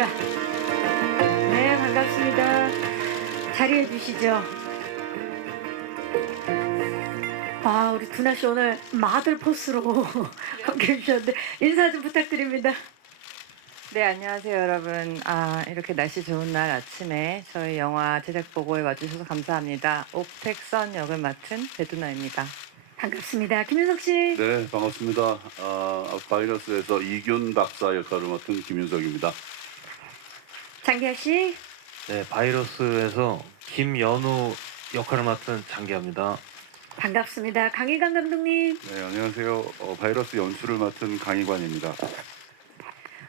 안녕하십니까. 네, 반갑습니다. 자리해 주시죠. 아, 우리 두나 씨 오늘 마들 포스로 함께 해주셨는데 인사 좀 부탁드립니다. 네, 안녕하세요, 여러분. 이렇게 날씨 좋은 날 아침에 저희 영화 제작 보고에 와주셔서 감사합니다. 옥택선 역을 맡은 배두나입니다. 반갑습니다. 김윤석 씨. 네, 반갑습니다. 바이러스에서 이균 박사 역할을 맡은 김윤석입니다. 장기하 씨. 네, 바이러스에서 김연우 역할을 맡은 장기하입니다. 반갑습니다. 강희강 감독님. 네, 안녕하세요. 바이러스 연출을 맡은 강희관입니다.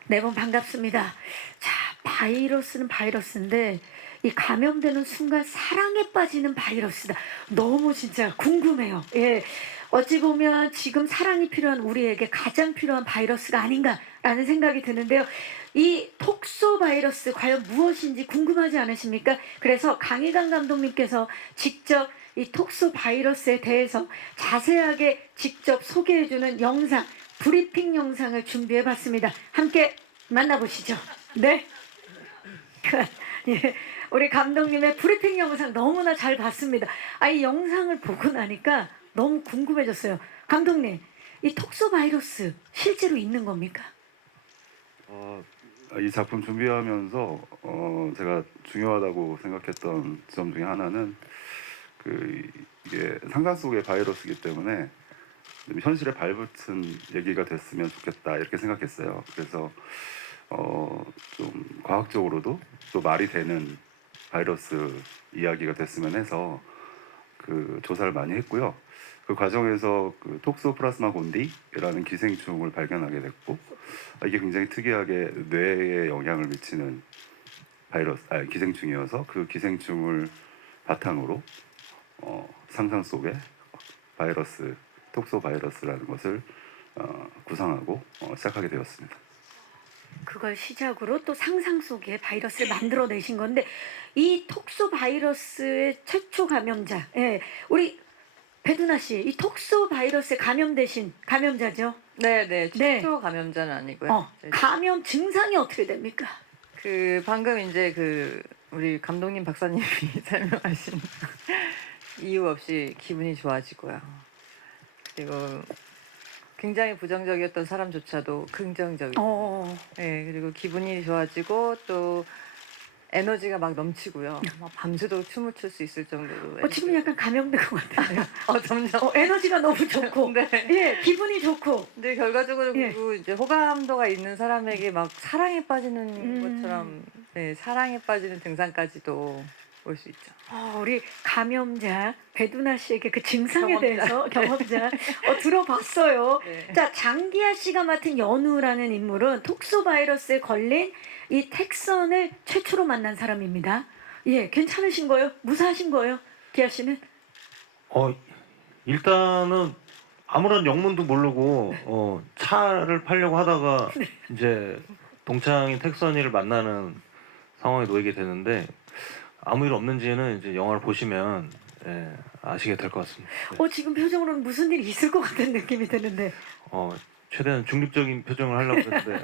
네 분 반갑습니다. 자, 바이러스는 바이러스인데 이 감염되는 순간 사랑에 빠지는 바이러스다. 너무 진짜 궁금해요. 예. 어찌 보면 지금 사랑이 필요한 우리에게 가장 필요한 바이러스가 아닌가라는 생각이 드는데요. 이 톡소 바이러스 과연 무엇인지 궁금하지 않으십니까? 그래서 강희강 감독님께서 직접 이 톡소 바이러스에 대해서 자세하게 직접 소개해주는 영상, 브리핑 영상을 준비해봤습니다. 함께 만나보시죠. 네. 예, 우리 감독님의 브리핑 영상 너무나 잘 봤습니다. 이 영상을 보고 나니까 너무 궁금해졌어요. 감독님, 이 톡소 바이러스 실제로 있는 겁니까? 이 작품 준비하면서 제가 중요하다고 생각했던 점 중에 하나는 이게 상상 속의 바이러스이기 때문에 현실에 발붙은 얘기가 됐으면 좋겠다 이렇게 생각했어요. 그래서 좀 과학적으로도 또 말이 되는 바이러스 이야기가 됐으면 해서 그 조사를 많이 했고요. 그 과정에서 그 톡소플라스마 곤디라는 기생충을 발견하게 됐고, 이게 굉장히 특이하게 뇌에 영향을 미치는 기생충이어서 그 기생충을 바탕으로 상상 속의 바이러스, 톡소 바이러스라는 것을 구상하고 시작하게 되었습니다. 그걸 시작으로 또 상상 속에 바이러스를 만들어내신 건데, 이 톡소 바이러스의 최초 감염자, 예, 우리 배두나 씨, 이 톡소 바이러스에 감염되신 감염자죠? 네, 네. 최초 감염자는 아니고요. 감염 증상이 어떻게 됩니까? 방금 이제 우리 감독님 박사님이 설명하신 이유 없이 기분이 좋아지고요. 그리고 굉장히 부정적이었던 사람조차도 긍정적이고, 네, 그리고 기분이 좋아지고 또 에너지가 막 넘치고요. 막 밤새도록 춤을 출 수 있을 정도로. 지금 약간 감염된 것 같아요. 점점. 에너지가 너무 좋고, 네. 예, 기분이 좋고. 근데 결과적으로 예. 그리고 이제 호감도가 있는 사람에게 막 사랑에 빠지는 것처럼, 네, 사랑에 빠지는 증상까지도 올 수 있죠. 우리 감염자 배두나 씨에게 그 증상에 경험자. 대해서 경험자 들어봤어요. 네. 자, 장기하 씨가 맡은 연우라는 인물은 톡소 바이러스에 걸린 이 택선을 최초로 만난 사람입니다. 예, 괜찮으신 거예요? 무사하신 거예요? 기하 씨는? 일단은 아무런 영문도 모르고 차를 팔려고 하다가 이제 동창인 택선이를 만나는 상황에 놓이게 되는데, 아무 일 없는지는 이제 영화를 보시면 아시게 될 것 같습니다. 네. 지금 표정으로는 무슨 일이 있을 것 같은 느낌이 드는데. 최대한 중립적인 표정을 하려고 했는데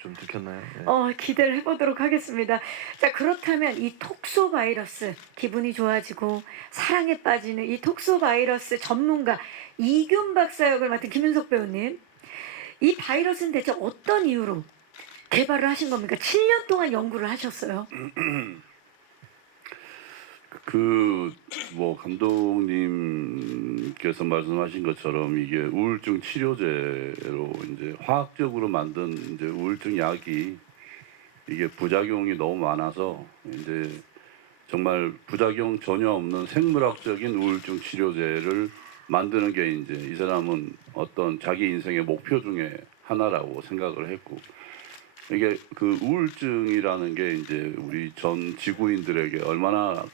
좀 들켰나요? 네. 기대를 해보도록 하겠습니다. 자, 그렇다면 이 톡소 바이러스, 기분이 좋아지고 사랑에 빠지는 이 톡소 바이러스 전문가 이균 박사 역을 맡은 김윤석 배우님, 이 바이러스는 대체 어떤 이유로 개발을 하신 겁니까? 7년 동안 연구를 하셨어요. 감독님께서 말씀하신 것처럼 이게 우울증 치료제로 이제 화학적으로 만든 이제 우울증 약이 이게 부작용이 너무 많아서 이제 정말 부작용 전혀 없는 생물학적인 우울증 치료제를 만드는 게 이제 이 사람은 어떤 자기 인생의 목표 중에 하나라고 생각을 했고, 이게 그 우울증이라는 게 이제 우리 전 지구인들에게 얼마나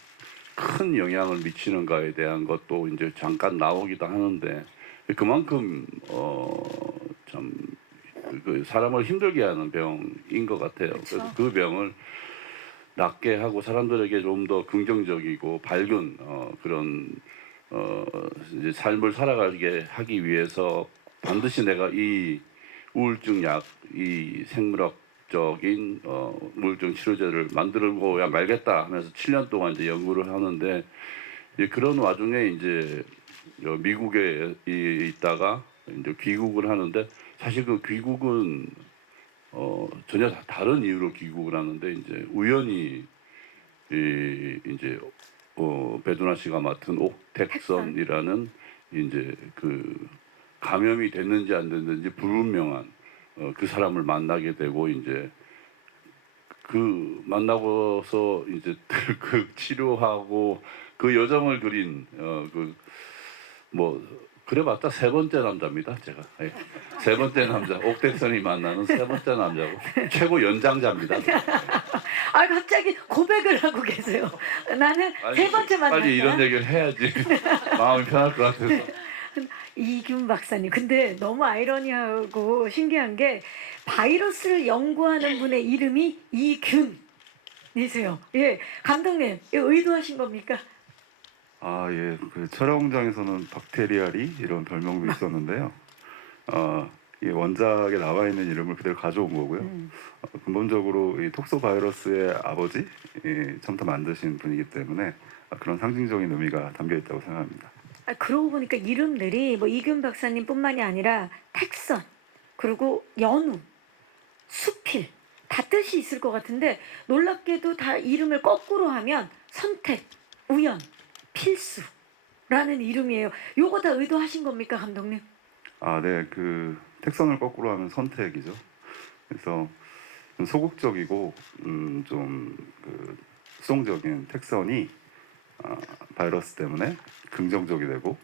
큰 영향을 미치는가에 대한 것도 이제 잠깐 나오기도 하는데, 그만큼 참 사람을 힘들게 하는 병인 것 같아요. 그쵸. 그래서 그 병을 낫게 하고 사람들에게 좀 더 긍정적이고 밝은 그런 이제 삶을 살아가게 하기 위해서 반드시 내가 이 우울증 약, 이 생물학적 화학적인 우울증 치료제를 만들고야 말겠다 하면서 7년 동안 이제 연구를 하는데 그런 와중에 이제 미국에 있다가 이제 귀국을 하는데 사실 그 귀국은 전혀 다른 이유로 귀국을 하는데 이제 우연히 이제 배두나 씨가 맡은 옥택선이라는 이제 그 감염이 됐는지 안 됐는지 불분명한 그 사람을 만나게 되고 이제 그 만나고서 이제 그 치료하고 그 여정을 그린 그 뭐 그래봤자 세 번째 남자입니다 제가. 예. 세 번째 남자 옥택선이 만나는 세 번째 남자고 최고 연장자입니다. 아 갑자기 고백을 하고 계세요. 나는 세 번째 만났다. 빨리 이런 얘기를 해야지 마음이 편할 것 같아서. 이균 박사님, 근데 너무 아이러니하고 신기한 게 바이러스를 연구하는 분의 이름이 이균이세요. 예, 감독님, 이거 의도하신 겁니까? 아, 예. 그 촬영장에서는 박테리아리 이런 별명도 있었는데요. 이 원작에 나와 있는 이름을 그대로 가져온 거고요. 근본적으로 이 톡소바이러스의 아버지, 처음부터 만드신 분이기 때문에 그런 상징적인 의미가 담겨 있다고 생각합니다. 아, 그러고 보니까 이름들이 뭐 이균 박사님뿐만이 아니라 택선, 그리고 연우, 수필 다 뜻이 있을 것 같은데 놀랍게도 다 이름을 거꾸로 하면 선택, 우연, 필수라는 이름이에요. 요거 다 의도하신 겁니까, 감독님? 아, 네. 그 택선을 거꾸로 하면 선택이죠. 그래서 좀 소극적이고 좀 그 수동적인 택선이 바이러스 때문에 긍정적이 되고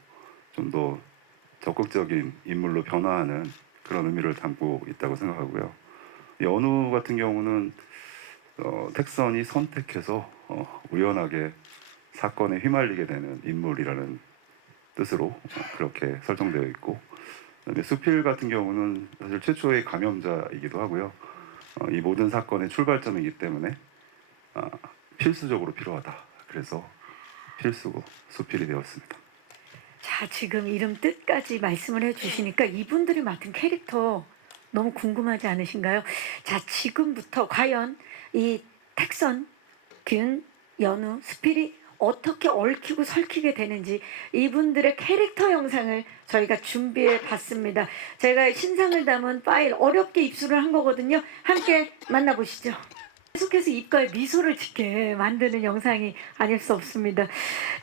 좀 더 적극적인 인물로 변화하는 그런 의미를 담고 있다고 생각하고요. 연우 같은 경우는 택선이 선택해서 우연하게 사건에 휘말리게 되는 인물이라는 뜻으로 그렇게 설정되어 있고, 그다음에 수필 같은 경우는 사실 최초의 감염자이기도 하고요. 이 모든 사건의 출발점이기 때문에 필수적으로 필요하다. 그래서 필수고 수필이 되었습니다. 자, 지금 이름 뜻까지 말씀을 해주시니까 이분들이 맡은 캐릭터 너무 궁금하지 않으신가요? 자, 지금부터 과연 이 택선, 균, 연우, 수필이 어떻게 얽히고 설키게 되는지 이분들의 캐릭터 영상을 저희가 준비해 봤습니다. 제가 신상을 담은 파일 어렵게 입수를 한 거거든요. 함께 만나보시죠. 계속해서 입가에 미소를 짓게 만드는 영상이 아닐 수 없습니다.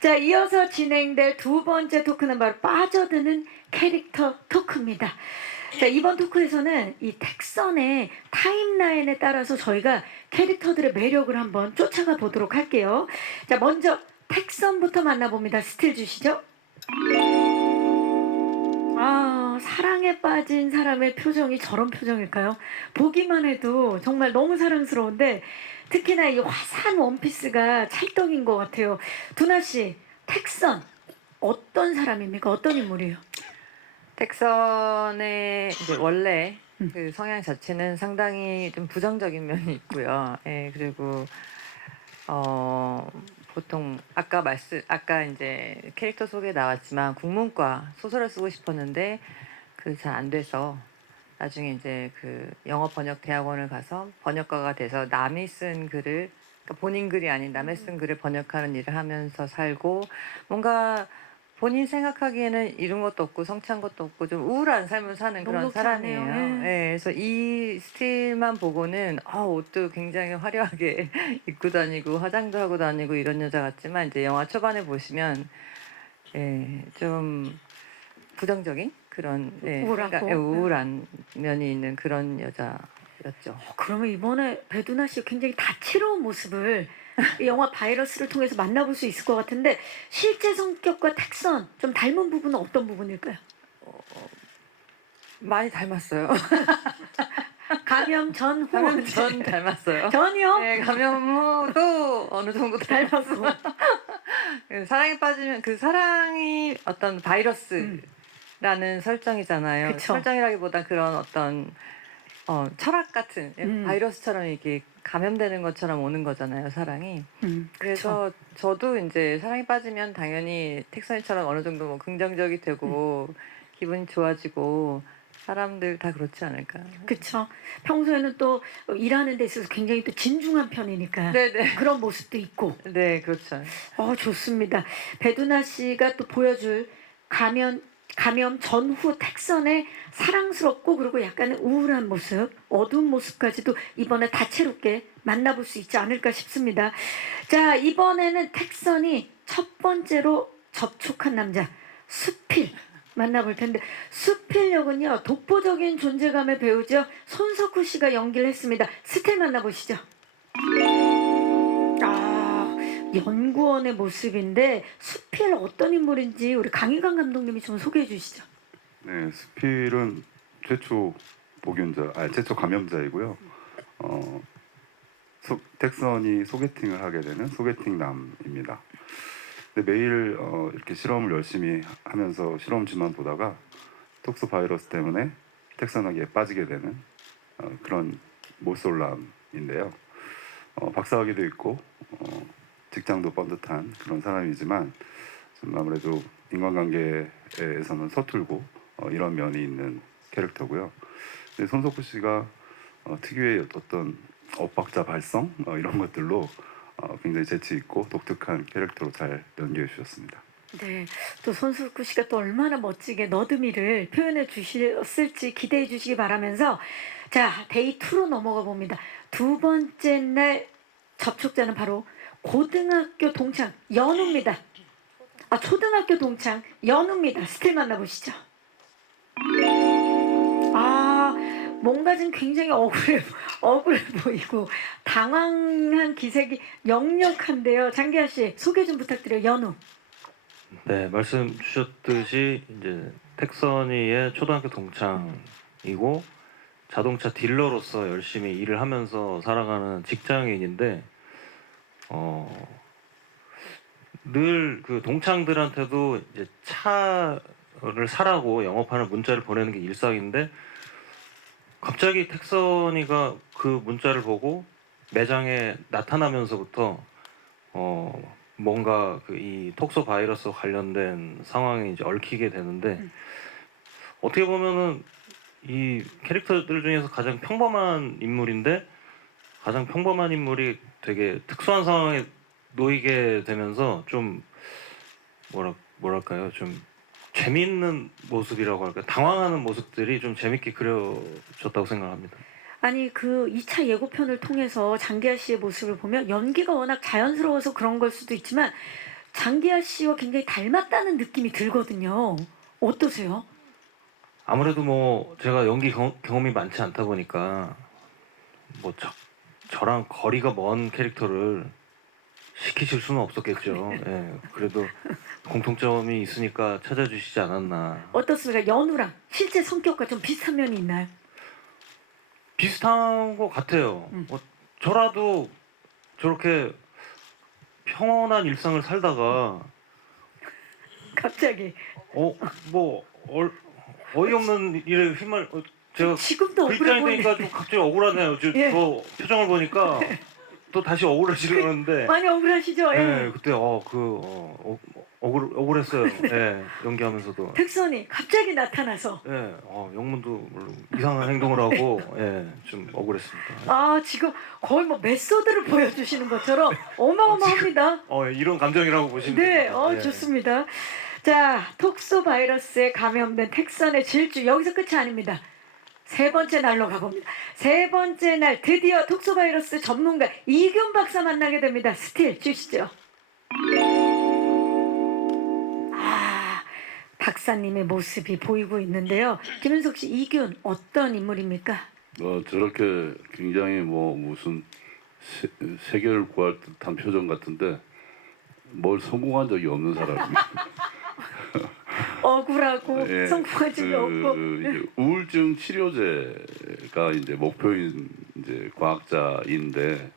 자, 이어서 진행될 두 번째 토크는 바로 빠져드는 캐릭터 토크입니다. 자, 이번 토크에서는 이 택선의 타임라인에 따라서 저희가 캐릭터들의 매력을 한번 쫓아가 보도록 할게요. 자, 먼저 택선부터 만나봅니다. 스틸 주시죠. 아, 사랑에 빠진 사람의 표정이 저런 표정일까요? 보기만 해도 정말 너무 사랑스러운데 특히나 이 화사한 원피스가 찰떡인 것 같아요. 두나 씨, 택선 어떤 사람입니까? 어떤 인물이에요? 택선의 이제 원래 그 성향 자체는 상당히 좀 부정적인 면이 있고요. 예, 그리고 보통 아까 이제 캐릭터 속에 나왔지만 국문과 소설을 쓰고 싶었는데 그 잘 안 돼서 나중에 이제 그 영어 번역 대학원을 가서 번역가가 돼서 남이 쓴 글을, 그러니까 본인 글이 아닌 남의 쓴 글을 번역하는 일을 하면서 살고, 뭔가 본인 생각하기에는 이룬 것도 없고 성취한 것도 없고 좀 우울한 삶을 사는 그런 녹록지 사람이에요. 않네요. 네, 그래서 이 스틸만 보고는 옷도 굉장히 화려하게 입고 다니고 화장도 하고 다니고 이런 여자 같지만 이제 영화 초반에 보시면 좀 부정적인 그런 우울하고. 우울한 면이 있는 그런 여자였죠. 그러면 이번에 배두나 씨 굉장히 다채로운 모습을 이 영화 바이러스를 통해서 만나볼 수 있을 것 같은데 실제 성격과 택선 좀 닮은 부분은 어떤 부분일까요? 많이 닮았어요. 감염 전 후. 감염 전 닮았어요. 전이요? 네, 감염 후도 어느 정도 닮았고. 사랑에 빠지면 그 사랑이 어떤 바이러스라는 설정이잖아요. 그쵸. 설정이라기보다 그런 어떤 철학 같은 바이러스처럼 이렇게 감염되는 것처럼 오는 거잖아요, 사랑이. 그래서 저도 이제 사랑에 빠지면 당연히 택선이처럼 어느 정도 뭐 긍정적이 되고 기분이 좋아지고 사람들 다 그렇지 않을까. 그쵸. 평소에는 또 일하는 데 있어서 굉장히 또 진중한 편이니까 네네. 그런 모습도 있고. 네, 그렇죠. 좋습니다. 배두나 씨가 또 보여줄 감염 전후 택선의 사랑스럽고 그리고 약간은 우울한 모습, 어두운 모습까지도 이번에 다채롭게 만나볼 수 있지 않을까 싶습니다. 자, 이번에는 택선이 첫 번째로 접촉한 남자 수필 만나볼 텐데, 수필 역은요 독보적인 존재감의 배우죠. 손석구 씨가 연기를 했습니다. 스틸 만나보시죠. 연구원의 모습인데 수필 어떤 인물인지 우리 강희강 감독님이 좀 소개해 주시죠. 네, 수필은 최초 최초 감염자이고요. 택선이 소개팅을 하게 되는 소개팅남입니다. 근데 매일 이렇게 실험을 열심히 하면서 실험지만 보다가 톡소 바이러스 때문에 택선에게 빠지게 되는 그런 모쏠남인데요. 박사학위도 있고 직장도 번듯한 그런 사람이지만 좀 아무래도 인간관계에서는 서툴고 이런 면이 있는 캐릭터고요. 근데 손석구 씨가 특유의 어떤 엇박자 발성 이런 것들로 굉장히 재치 있고 독특한 캐릭터로 잘 연기해 주셨습니다. 네, 또 손석구 씨가 또 얼마나 멋지게 너드미를 표현해 주셨을지 기대해 주시기 바라면서 자, 데이 2로 넘어가 봅니다. 두 번째 날 접촉자는 바로 고등학교 동창 연우입니다. 초등학교 동창 연우입니다. 스틸 만나보시죠. 뭔가 좀 굉장히 억울해 보이고 당황한 기색이 역력한데요. 장기하 씨 소개 좀 부탁드려요. 연우. 네, 말씀 주셨듯이 이제 택선이의 초등학교 동창이고 자동차 딜러로서 열심히 일을 하면서 살아가는 직장인인데 늘 그 동창들한테도 이제 차를 사라고 영업하는 문자를 보내는 게 일상인데 갑자기 택선이가 그 문자를 보고 매장에 나타나면서부터 뭔가 그 이 톡소 바이러스 관련된 상황이 이제 얽히게 되는데 어떻게 보면은 이 캐릭터들 중에서 가장 평범한 인물인데 가장 평범한 인물이 되게 특수한 상황에 놓이게 되면서 좀 뭐랄까요, 좀 재미있는 모습이라고 할까요, 당황하는 모습들이 좀 재밌게 그려졌다고 생각합니다. 아니 그 2차 예고편을 통해서 장기하 씨의 모습을 보면 연기가 워낙 자연스러워서 그런 걸 수도 있지만 장기하 씨와 굉장히 닮았다는 느낌이 들거든요. 어떠세요? 아무래도 뭐 제가 연기 경험이 많지 않다 보니까 뭐 저랑 거리가 먼 캐릭터를 시키실 수는 없었겠죠. 예, 그래도 공통점이 있으니까 찾아주시지 않았나. 어떻습니까? 연우랑 실제 성격과 좀 비슷한 면이 있나요? 비슷한 것 같아요. 저라도 저렇게 평온한 일상을 살다가 갑자기 뭐 어이없는 일에 제가 지금도 억울해 글자이 보이네. 되니까 좀 갑자기 억울하네요. 예. 저 표정을 보니까 또 다시 억울해지려는데. 많이 억울하시죠? 예. 네, 그때 억울했어요. 예, 연기하면서도. 택선이 갑자기 나타나서 예, 영문도 물론 이상한 행동을 하고 좀 억울했습니다. 지금 거의 뭐 메소드를 보여주시는 것처럼 어마어마합니다. 이런 감정이라고 보시면 네, 됩니다. 예. 좋습니다. 자, 톡소 바이러스에 감염된 택선의 질주 여기서 끝이 아닙니다. 세 번째 날로 가봅니다. 세 번째 날 드디어 톡소 바이러스 전문가 이균 박사 만나게 됩니다. 스틸 주시죠. 박사님의 모습이 보이고 있는데요. 김윤석 씨, 이균 어떤 인물입니까? 저렇게 굉장히 뭐 무슨 세계를 구할 듯한 표정 같은데 뭘 성공한 적이 없는 사람입니다. 억울하고 예, 성공한 적이 없고 이제 우울증 치료제가 이제 목표인 이제 과학자인데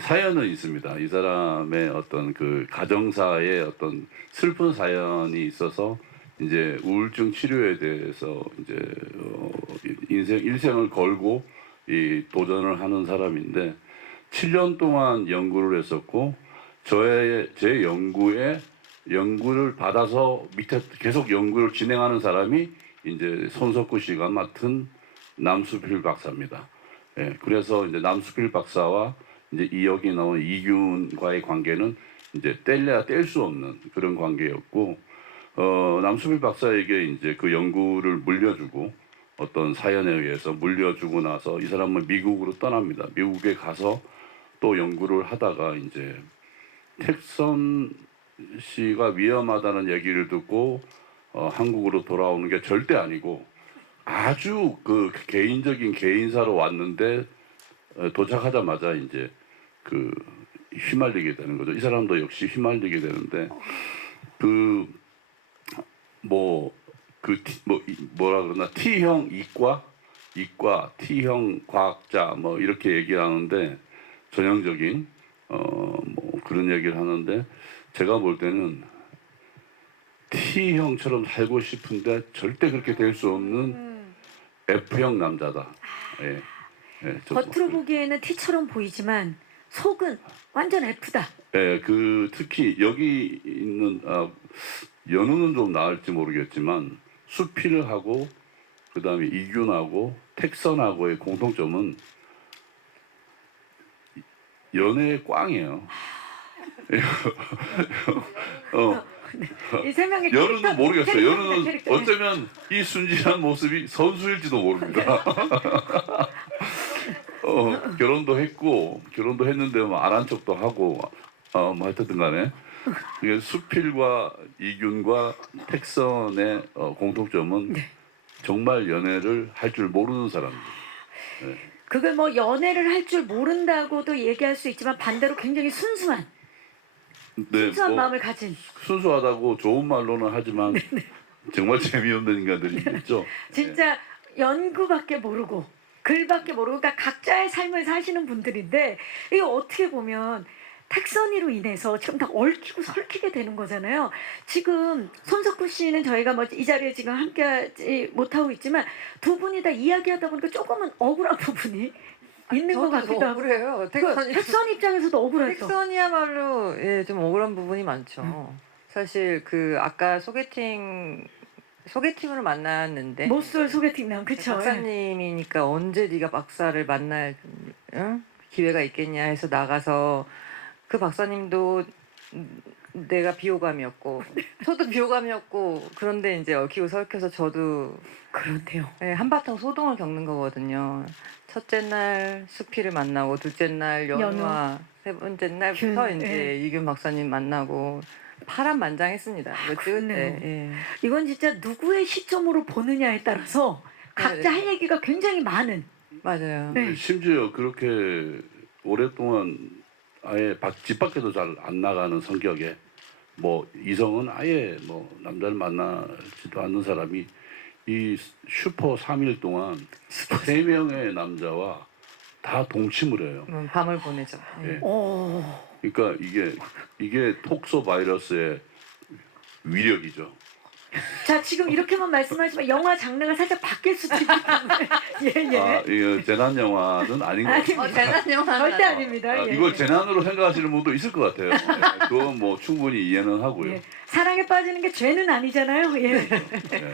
사연은 있습니다. 이 사람의 어떤 그 가정사의 어떤 슬픈 사연이 있어서 이제 우울증 치료에 대해서 이제 일생을 걸고 이 도전을 하는 사람인데 7년 동안 연구를 했었고 제 연구를 받아서 밑에 계속 연구를 진행하는 사람이 이제 손석구 씨가 맡은 남수필 박사입니다. 예, 그래서 이제 남수필 박사와 이제 이 여기 나온 이균과의 관계는 이제 뗄래야 뗄 수 없는 그런 관계였고, 남수필 박사에게 이제 그 연구를 물려주고 어떤 사연에 의해서 물려주고 나서 이 사람은 미국으로 떠납니다. 미국에 가서 또 연구를 하다가 이제 택선 씨가 위험하다는 얘기를 듣고 한국으로 돌아오는 게 절대 아니고 아주 그 개인적인 개인사로 왔는데 도착하자마자 이제 그 휘말리게 되는 거죠. 이 사람도 역시 휘말리게 되는데 뭐라 그러나 T형 이과 T형 과학자 뭐 이렇게 얘기를 하는데 전형적인 뭐 그런 얘기를 하는데 제가 볼 때는 T형처럼 살고 싶은데 절대 그렇게 될 수 없는 F형 남자다. 예. 예, 겉으로 보기에는 T처럼 보이지만 속은 완전 F다. 예, 그 특히 여기 있는 연우는 좀 나을지 모르겠지만 수필하고 그다음에 이균하고 택선하고의 공통점은 연애의 꽝이에요. 이 세 명의 연우는 모르겠어요. 연우는 캐릭터. 어쩌면 이 순진한 모습이 선수일지도 모릅니다. 결혼도 했는데 뭐 안 한 척도 하고 뭐 하여튼 간에 이게 수필과 이균과 택선의 공통점은 정말 연애를 할 줄 모르는 사람들. 그걸 뭐 연애를 할 줄 모른다고도 얘기할 수 있지만 반대로 굉장히 순수한 순수한 마음을 가진 순수하다고 좋은 말로는 하지만 정말 재미없는 인간들이 있죠. 진짜 연구밖에 모르고 글밖에 모르고 그러니까 각자의 삶을 사시는 분들인데 이게 어떻게 보면 택선이로 인해서 지금 다 얽히고 설키게 되는 거잖아요. 지금 손석구 씨는 저희가 뭐 이 자리에 지금 함께하지 못하고 있지만 두 분이 다 이야기하다 보니까 조금은 억울한 부분이 있는 것 같기도 하고. 억울해요. 택선 입장에서도 억울하죠. 택선이야말로 예, 좀 억울한 부분이 많죠. 사실 그 아까 소개팅으로 만났는데 모쏠 소개팅 남 그쵸? 박사님이니까 언제 네가 박사를 만날 기회가 있겠냐 해서 나가서 그 박사님도 내가 비호감이었고 저도 비호감이었고 그런데 이제 얽히고 설켜서 저도 그런데요. 예, 한바탕 소동을 겪는 거거든요. 첫째 날 수피를 만나고 둘째 날 연우와 세 번째 날부터 균, 이제 이균 박사님 만나고 파란만장했습니다. 이거 찍을 때. 예. 이건 진짜 누구의 시점으로 보느냐에 따라서 각자 할 얘기가 굉장히 많은. 맞아요. 네. 심지어 그렇게 오랫동안 아예 집 밖에도 잘 안 나가는 성격에 뭐 이성은 아예 뭐 남자를 만나지도 않는 사람이 이 슈퍼 3일 동안 3명의 남자와 다 동침을 해요. 밤을 보내죠. 예. 예. 오. 그러니까 이게 톡소 바이러스의 위력이죠. 자 지금 이렇게만 말씀하시면 영화 장르가 살짝 바뀔 수도 있기 때문에 예예. 이거 재난 영화는 아닌 것 같아요. 재난 영화 절대 아닙니다. 예. 이걸 재난으로 생각하시는 분도 있을 것 같아요. 예, 그건 뭐 충분히 이해는 하고요. 예. 사랑에 빠지는 게 죄는 아니잖아요. 예. 예,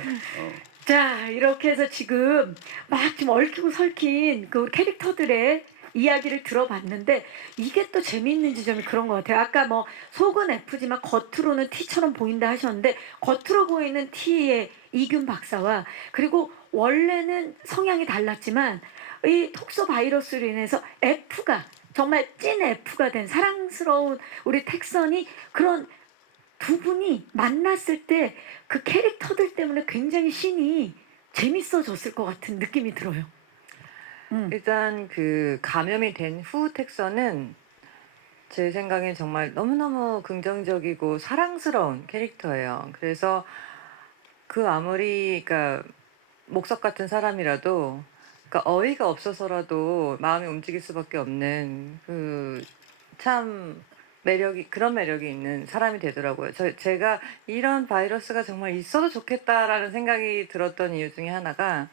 자 이렇게 해서 지금 막 지금 얽히고 설킨 그 캐릭터들의 이야기를 들어봤는데 이게 또 재미있는 지점이 그런 것 같아요. 아까 뭐 속은 F지만 겉으로는 T처럼 보인다 하셨는데 겉으로 보이는 T의 이균 박사와 그리고 원래는 성향이 달랐지만 이 톡소 바이러스로 인해서 F가 정말 찐 F가 된 사랑스러운 우리 택선이 그런 두 분이 만났을 때 그 캐릭터들 때문에 굉장히 씬이 재밌어졌을 것 같은 느낌이 들어요. 일단 그 감염이 된 후 택선은 제 생각엔 정말 너무너무 긍정적이고 사랑스러운 캐릭터예요. 그래서 그 아무리 그러니까 목석 같은 사람이라도 그러니까 어이가 없어서라도 마음이 움직일 수밖에 없는 그 참 그런 매력이 있는 사람이 되더라고요. 제가 이런 바이러스가 정말 있어도 좋겠다라는 생각이 들었던 이유 중에 하나가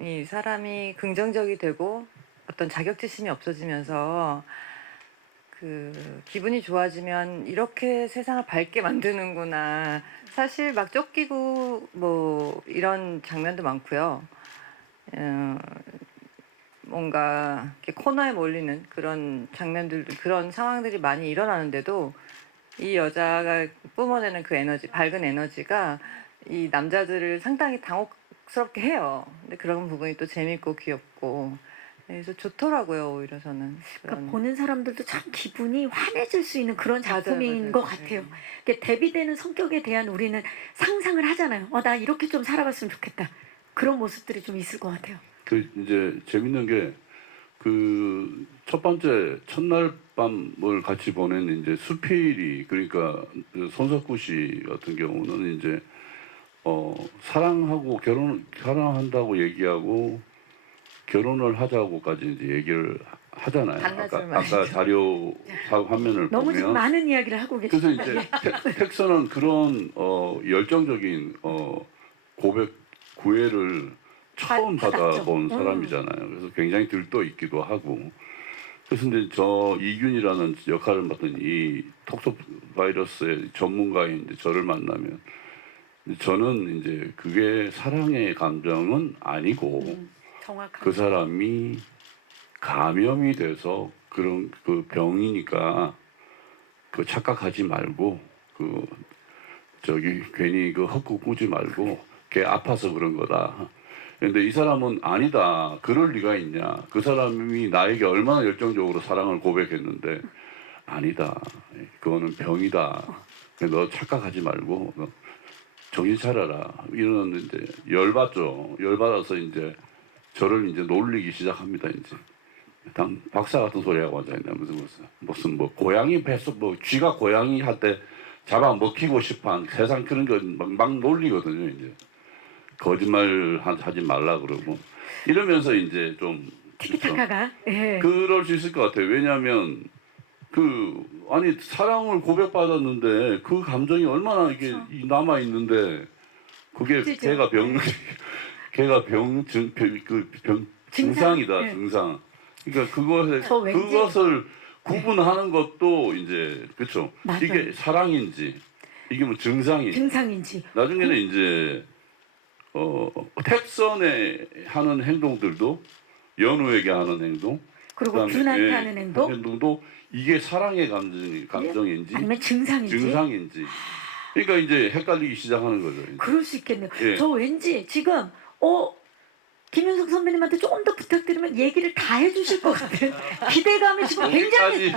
이 사람이 긍정적이 되고 어떤 자격지심이 없어지면서 그 기분이 좋아지면 이렇게 세상을 밝게 만드는구나. 사실 막 쫓기고 뭐 이런 장면도 많고요. 뭔가 이렇게 코너에 몰리는 그런 장면들도 그런 상황들이 많이 일어나는데도 이 여자가 뿜어내는 그 에너지, 밝은 에너지가 이 남자들을 상당히 당혹스럽게 해요. 근데 그런 부분이 또 재밌고 귀엽고 그래서 좋더라고요. 오히려 저는 그러니까 보는 사람들도 참 기분이 환해질 수 있는 그런 맞아요, 작품인 맞아요. 것 같아요. 이게 대비되는 성격에 대한 우리는 상상을 하잖아요. 나 이렇게 좀 살아봤으면 좋겠다. 그런 모습들이 좀 있을 것 같아요. 그 이제 재밌는 게 그 첫 번째 첫날 밤을 같이 보낸 이제 수필이 그러니까 그 손석구 씨 같은 경우는 이제 사랑하고 사랑한다고 얘기하고 결혼을 하자고까지 이제 얘기를 하잖아요. 반나절 아까 자료 화면을 너무 지금 보면 많은 이야기를 하고 그래서 계십니다. 이제 텍서는 그런 열정적인 고백 구애를 처음 받았죠. 받아본 사람이잖아요. 그래서 굉장히 들떠 있기도 하고. 그래서 이제 저 이균이라는 역할을 맡은 이 톡소 바이러스의 전문가인 이제 저를 만나면 저는 이제 그게 사랑의 감정은 아니고 정확한. 그 사람이 감염이 돼서 그런 그 병이니까 그 착각하지 말고 그 저기 괜히 그 헛구 꾸지 말고 걔 아파서 그런 거다. 근데 이 사람은 아니다. 그럴 리가 있냐. 그 사람이 나에게 얼마나 열정적으로 사랑을 고백했는데 아니다. 그거는 병이다. 너 착각하지 말고 너 정신 차려라. 이러는데 이제 열받죠. 열받아서 이제 저를 이제 놀리기 시작합니다. 이제 박사 같은 소리 하고 앉아있네. 무슨 뭐 고양이 뱃속 뭐 쥐가 고양이 할 때 잡아 먹히고 싶어한 세상 그런 거 막 놀리거든요. 이제 거짓말 하지 말라 그러고 이러면서 이제 좀 티키타카가. 예. 그럴 수 있을 것 같아요. 왜냐하면 그 아니 사랑을 고백받았는데 그 감정이 얼마나 이게 남아 있는데 그게 그렇죠. 걔가 증상이다 네. 증상. 그러니까 저 왠지- 그것을 구분하는 것도 이제 그렇죠. 맞아요. 이게 사랑인지 이게 뭐 증상인지 증상인지. 나중에는 이제 텍선에 하는 행동들도 연우에게 하는 행동 그리고 그다음에 균한테 예, 하는 행동. 행동도 이게 사랑의 감정인지 아니면 증상인지. 증상인지 그러니까 이제 헷갈리기 시작하는 거죠. 이제. 그럴 수 있겠네요. 예. 저 왠지 지금 김윤석 선배님한테 조금 더 부탁드리면 얘기를 다 해주실 것 같은 기대감이 지금 굉장히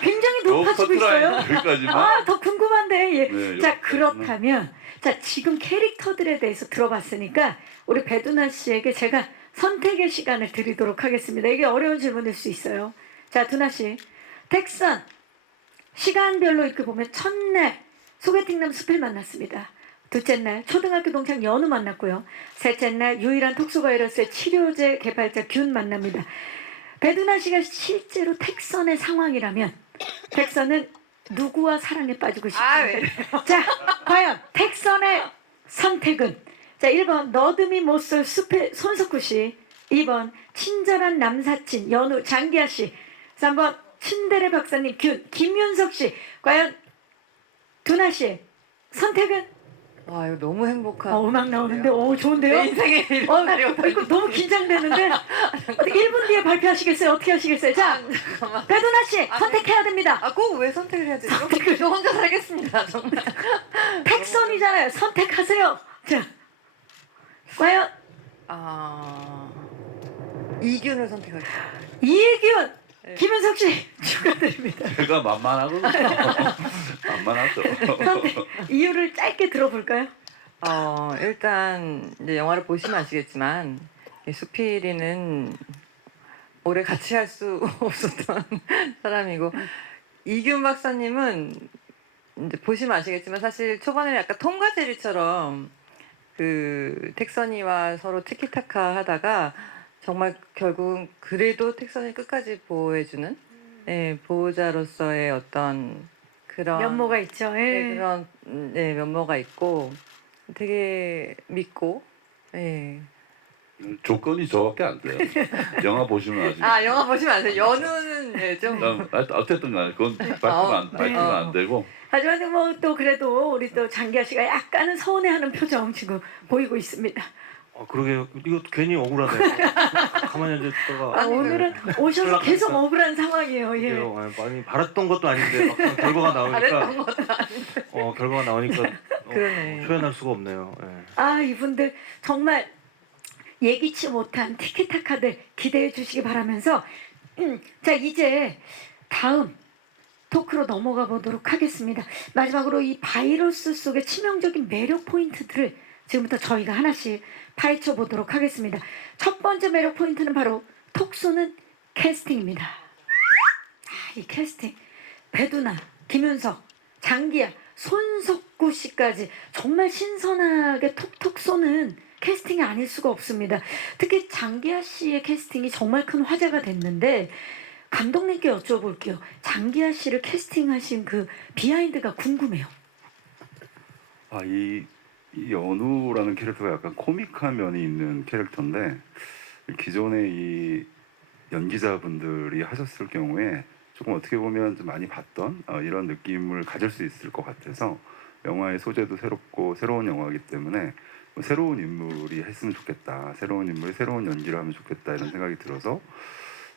굉장히 높아지고 있어요. 여기까지만. 더 궁금한데. 예. 네, 자 여기까지만. 그렇다면 자 지금 캐릭터들에 대해서 들어봤으니까 우리 배두나 씨에게 제가 선택의 시간을 드리도록 하겠습니다. 이게 어려운 질문일 수 있어요. 자 두나 씨, 텍선 시간별로 이렇게 보면 첫날 소개팅남 수필 만났습니다. 둘째 날 초등학교 동창 연우 만났고요. 셋째 날 유일한 톡소바이러스의 치료제 개발자 균 만납니다. 배두나 씨가 실제로 텍선의 상황이라면 텍선은 누구와 사랑에 빠지고 싶습니까? 자, 과연 텍선의 선택은 자 1번 너드미 못쏠 수필 손석구 씨, 2번 친절한 남사친 연우 장기하 씨, 3번 친데레 박사님 균 김윤석 씨. 과연 두나 씨 선택은? 와 이거 너무 행복한. 음악 나오는데 좋은데요? 내 인생에 이런 날이 이거 너무 긴장되는데 1분 뒤에 발표하시겠어요? 어떻게 하시겠어요? 자, 배두나 씨 선택해야 됩니다. 꼭 왜 선택을 해야 되죠? 저 혼자 살겠습니다. 정말. 텍선이잖아요. 선택하세요. 자, 과연 이균을 선택할게요. 이혜균, 네. 김윤석 씨 축하드립니다. 제가 만만하거든요. 만만하죠. 선택 이유를 짧게 들어볼까요? 일단 이제 영화를 보시면 아시겠지만 이 수필이는 오래 같이 할 수 없었던 사람이고 이균 박사님은 이제 보시면 아시겠지만 사실 초반에 약간 톰과 제리처럼 그 텍선이와 서로 티키타카 하다가 정말 결국 그래도 텍선이 끝까지 보호해주는 보호자로서의 어떤 그런 면모가 있죠. 네, 그런 면모가 있고 되게 믿고 조건이 저밖에 안 돼요. 영화 보시면 아시죠. 아 영화 보시면 아세요. 연우는 네, 좀 어쨌든 간에 그건 밝히면 안 되고 하지만 뭐 또 그래도 우리 또 장기하 씨가 약간은 서운해하는 표정 지금 보이고 있습니다. 그러게 이거 괜히 억울하네. 가만히 앉아있다가 오늘은 오셔서 계속 억울한 상황이에요. 예. 그래요. 많이 바랐던 것도 아닌데 막상 결과가 나오니까 잘했던 것도 결과가 나오니까 그러네. 표현할 수가 없네요. 예. 아 이분들 정말 예기치 못한 티키타카들 기대해 주시기 바라면서 자 이제 다음 토크로 넘어가 보도록 하겠습니다. 마지막으로 이 바이러스 속의 치명적인 매력 포인트들을 지금부터 저희가 하나씩 파헤쳐 보도록 하겠습니다. 첫 번째 매력 포인트는 바로 톡 쏘는 캐스팅입니다. 이 캐스팅 배두나, 김윤석, 장기하, 손석구 씨까지 정말 신선하게 톡톡 쏘는 캐스팅이 아닐 수가 없습니다. 특히 장기하 씨의 캐스팅이 정말 큰 화제가 됐는데 감독님께 여쭤볼게요. 장기하 씨를 캐스팅하신 그 비하인드가 궁금해요. 이 연우라는 캐릭터가 약간 코믹한 면이 있는 캐릭터인데 기존의 이 연기자분들이 하셨을 경우에 조금 어떻게 보면 좀 많이 봤던 이런 느낌을 가질 수 있을 것 같아서 영화의 소재도 새롭고 새로운 영화이기 때문에 새로운 인물이 했으면 좋겠다. 새로운 인물이 새로운 연기를 하면 좋겠다 이런 생각이 들어서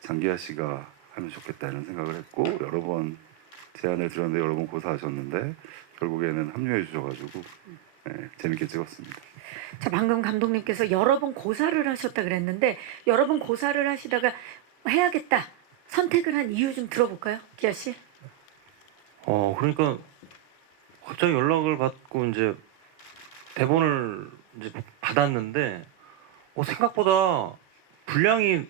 장기하 씨가 하면 좋겠다 이런 생각을 했고 여러 번 제안을 드렸는데 여러 번 고사하셨는데 결국에는 합류해 주셔가지고 재밌게 찍었습니다. 자 방금 감독님께서 여러 번 고사를 하셨다 그랬는데 여러 번 고사를 하시다가 해야겠다 선택을 한 이유 좀 들어볼까요, 기하 씨? 그러니까 갑자기 연락을 받고 이제 대본을 이제 받았는데 생각보다 분량이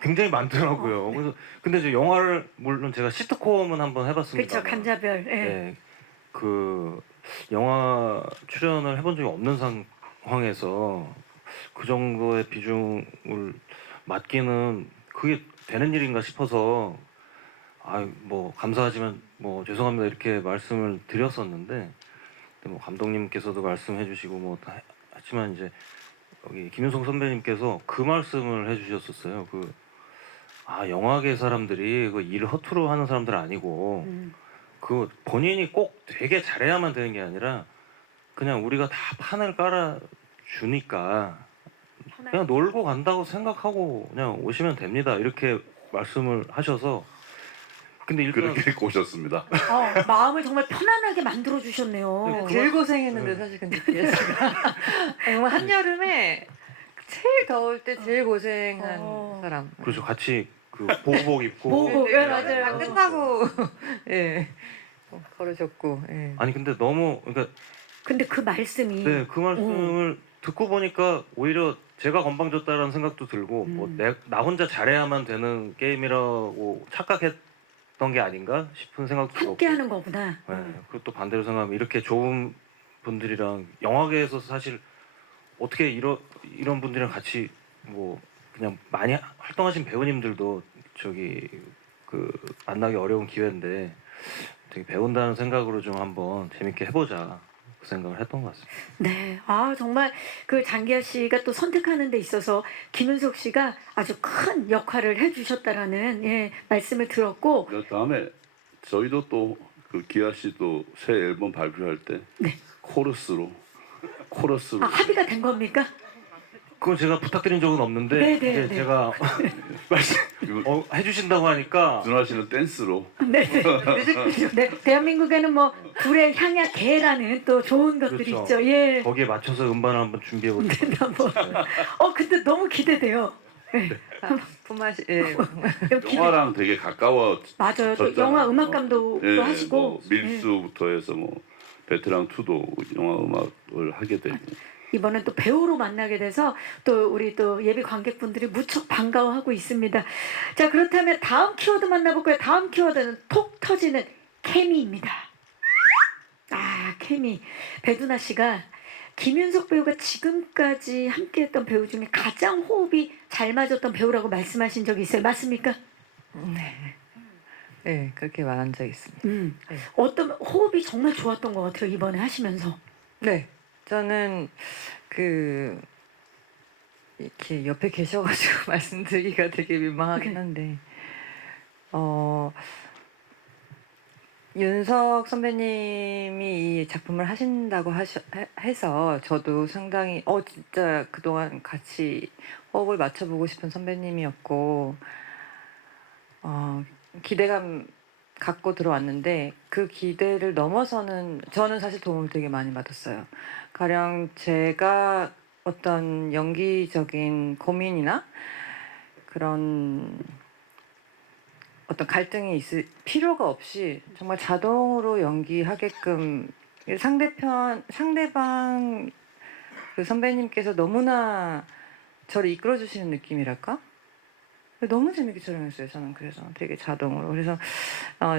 굉장히 많더라고요. 그래서 근데 이제 영화를 물론 제가 시트콤은 한번 해봤습니다. 그렇죠, 간자별. 예. 네, 그 영화 출연을 해본 적이 없는 상황에서 그 정도의 비중을 맡기는 그게 되는 일인가 싶어서 뭐 감사하지만 뭐 죄송합니다 이렇게 말씀을 드렸었는데 뭐 감독님께서도 말씀해주시고 뭐 하지만 이제 여기 김윤성 선배님께서 그 말씀을 해주셨었어요. 영화계 사람들이 그 일을 허투루 하는 사람들 아니고 그 본인이 꼭 되게 잘해야만 되는 게 아니라 그냥 우리가 다 판을 깔아 주니까 그냥 놀고 간다고 생각하고 그냥 오시면 됩니다 이렇게 말씀을 하셔서 근데 일단 그렇게 꼬셨습니다. 마음을 정말 편안하게 만들어 주셨네요. 제일 고생했는데 사실 근데 기하 씨가 정말 한여름에 제일 더울 때 제일 고생한 사람. 그렇죠 같이 그 보호복 입고 보호복. 네, 맞아요. 다 끝나고 예 걸으셨고 예. 아니 근데 너무 그러니까 근데 그 말씀이 그 말씀을 듣고 보니까 오히려 제가 건방졌다라는 생각도 들고 뭐 나 혼자 잘해야만 되는 게임이라고 착각했던 게 아닌가 싶은 생각도 들었고 함께 하는 거구나. 그리고 또 반대로 생각하면 이렇게 좋은 분들이랑 영화계에서 사실 어떻게 이런 분들이랑 같이 뭐 그냥 많이 활동하신 배우님들도 만나기 어려운 기회인데 되게 배운다는 생각으로 좀 한번 재밌게 해보자 그 생각을 했던 것 같습니다. 네, 정말 그 장기하 씨가 또 선택하는 데 있어서 김윤석 씨가 아주 큰 역할을 해주셨다라는 말씀을 들었고 다음에 저희도 또 그 기하 씨도 새 앨범 발표할 때 코러스로 합의가 된 겁니까? 그건 제가 부탁드린 적은 없는데 이제 제가 말씀 해주신다고 하니까 준하 씨는 댄스로 네, 대한민국에는 뭐 불의 향약 개라는 또 좋은 것들이 그렇죠. 있죠. 예. 거기에 맞춰서 음반을 한번 준비해 보겠습니다. 근데 너무 기대돼요. 품맛이 예. 영화랑 되게 가까워. 맞아요. 또 영화 음악 감독도 하시고 뭐 밀수부터 해서 뭐 베테랑 2도 영화 음악을 하게 되고. 이번엔 또 배우로 만나게 돼서 또 우리 또 예비 관객분들이 무척 반가워하고 있습니다. 자 그렇다면 다음 키워드 만나볼까요? 다음 키워드는 톡 터지는 케미입니다. 케미. 배두나 씨가 김윤석 배우가 지금까지 함께했던 배우 중에 가장 호흡이 잘 맞았던 배우라고 말씀하신 적이 있어요. 맞습니까? 네 그렇게 말한 적이 있습니다. 네. 어떤 호흡이 정말 좋았던 것 같아요. 이번에 하시면서. 네 저는 이렇게 옆에 계셔가지고 말씀드리기가 되게 민망하긴 한데 윤석 선배님이 이 작품을 하신다고 해서 저도 상당히 진짜 그동안 같이 호흡을 맞춰보고 싶은 선배님이었고 기대감 갖고 들어왔는데 그 기대를 넘어서는 저는 사실 도움을 되게 많이 받았어요. 가령 제가 어떤 연기적인 고민이나 그런 어떤 갈등이 있을 필요가 없이 정말 자동으로 연기하게끔 상대방 그 선배님께서 너무나 저를 이끌어 주시는 느낌이랄까? 너무 재밌게 촬영했어요. 저는 그래서 되게 자동으로. 그래서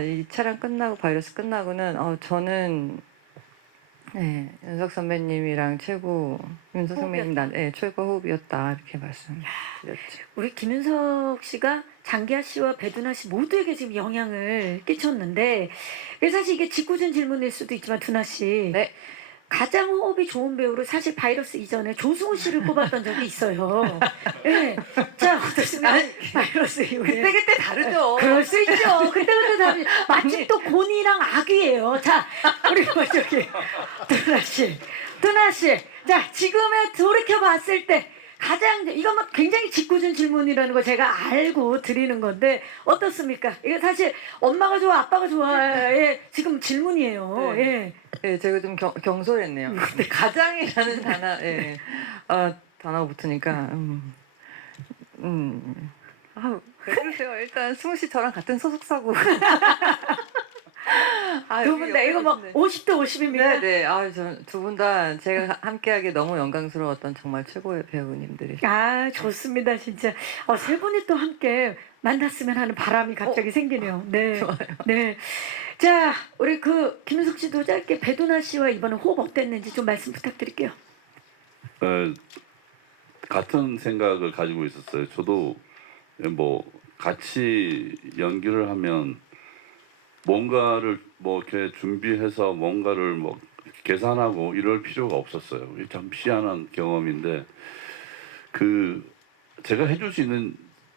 이 촬영 끝나고 바이러스 끝나고는 저는 윤석 선배님이랑 윤석 선배님 최고 호흡이었다 이렇게 말씀드렸죠. 우리 김윤석 씨가 장기하 씨와 배두나 씨 모두에게 지금 영향을 끼쳤는데 사실 이게 짓궂은 질문일 수도 있지만 두나 씨 네. 가장 호흡이 좋은 배우로 사실 바이러스 이전에 조승우 씨를 뽑았던 적이 있어요. 예. 자, 어떻습니까? 바이러스 이후에. 그때 다르죠. 그럴 수 있죠. 그때부터 다르죠. 마침 또 곤이랑 악이에요. 자, 우리 저기 두나 씨. 자, 지금에 돌이켜 봤을 때 가장 이건 막 굉장히 짓궂은 질문이라는 거 제가 알고 드리는 건데 어떻습니까? 이게 사실 엄마가 좋아, 아빠가 좋아의 지금 질문이에요. 네. 예. 네, 제가 좀 경솔했네요. 근데 가장이라는 단어가 붙으니까 왜 그러세요? 일단 승우 씨 저랑 같은 소속사고. 두 분 다 이거 뭐 50대 50입니다. 네네. 두 분 다 제가 함께하기 너무 영광스러웠던 정말 최고의 배우님들이. 아, 좋습니다, 진짜. 세 분이 또 함께 만났으면 하는 바람이 갑자기 생기네요. 네. 좋아요. 네. 자, 우리 김윤석 씨도 짧게 배두나 씨와 이번에 호흡 어땠는지 좀 말씀 부탁드릴게요. 같은 생각을 가지고 있었어요. 저도 뭐 같이 연기를 하면 뭔가를 뭐 이렇게 준비해서 뭔가를 뭐 계산하고 이럴 필요가 없었어요. 이게 참 희한한 경험인데 제가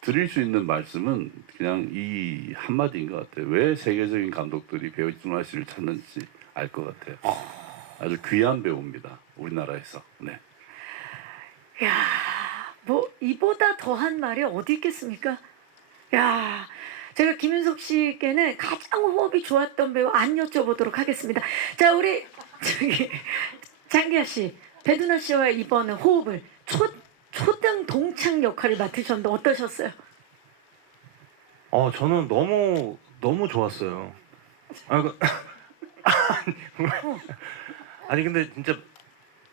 드릴 수 있는 말씀은 그냥 이 한마디인 것 같아요. 왜 세계적인 감독들이 배두나 씨를 찾는지 알 것 같아요. 아주 귀한 배우입니다. 우리나라에서. 네. 야, 뭐 이보다 더한 말이 어디 있겠습니까? 야, 제가 김윤석 씨께는 가장 호흡이 좋았던 배우 안 여쭤보도록 하겠습니다. 자, 우리 장기하 씨, 배두나 씨와 이번 호흡을 초등 동창 역할을 맡으셨는데 어떠셨어요? 저는 너무 좋았어요. 아니 근데 진짜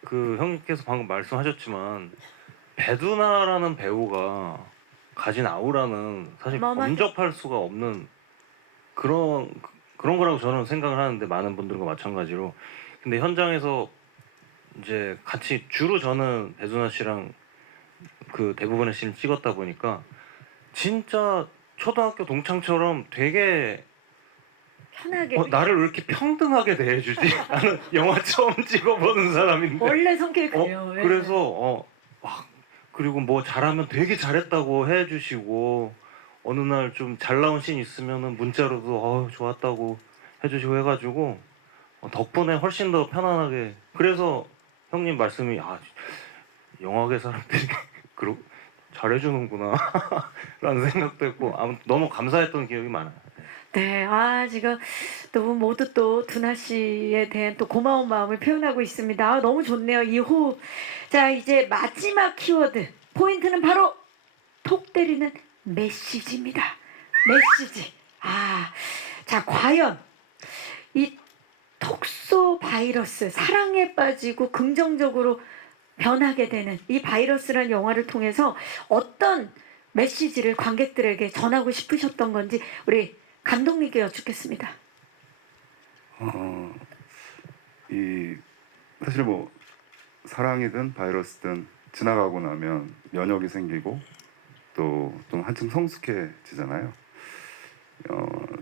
형님께서 방금 말씀하셨지만 배두나라는 배우가 가진 아우라는 사실 범접할 수가 없는 그런 거라고 저는 생각을 하는데 많은 분들과 마찬가지로. 근데 현장에서 이제 같이 주로 저는 배두나 씨랑 대부분의 씬을 찍었다 보니까 진짜 초등학교 동창처럼 되게 편하게 나를 왜 이렇게 평등하게 대해주지? 나는 영화 처음 찍어보는 사람인데 원래 성격이 그래요. 예. 그래서 그리고 뭐 잘하면 되게 잘했다고 해주시고 어느 날 좀 잘 나온 씬 있으면은 문자로도 좋았다고 해주시고 해가지고 덕분에 훨씬 더 편안하게. 그래서 형님 말씀이 영화계 사람들이 잘해주는구나 라는 생각도 했고 아무튼 너무 감사했던 기억이 많아요. 네, 지금 두 분 모두 또 두나 씨에 대한 또 고마운 마음을 표현하고 있습니다. 너무 좋네요, 이 호흡. 자, 이제 마지막 키워드 포인트는 바로 톡 때리는 메시지입니다. 메시지. 자, 과연 이 톡소 바이러스, 사랑에 빠지고 긍정적으로 변하게 되는 이 바이러스란 영화를 통해서 어떤 메시지를 관객들에게 전하고 싶으셨던 건지 우리 감독님께 여쭙겠습니다. 사실 뭐 사랑이든 바이러스든 지나가고 나면 면역이 생기고 또 좀 한층 성숙해지잖아요.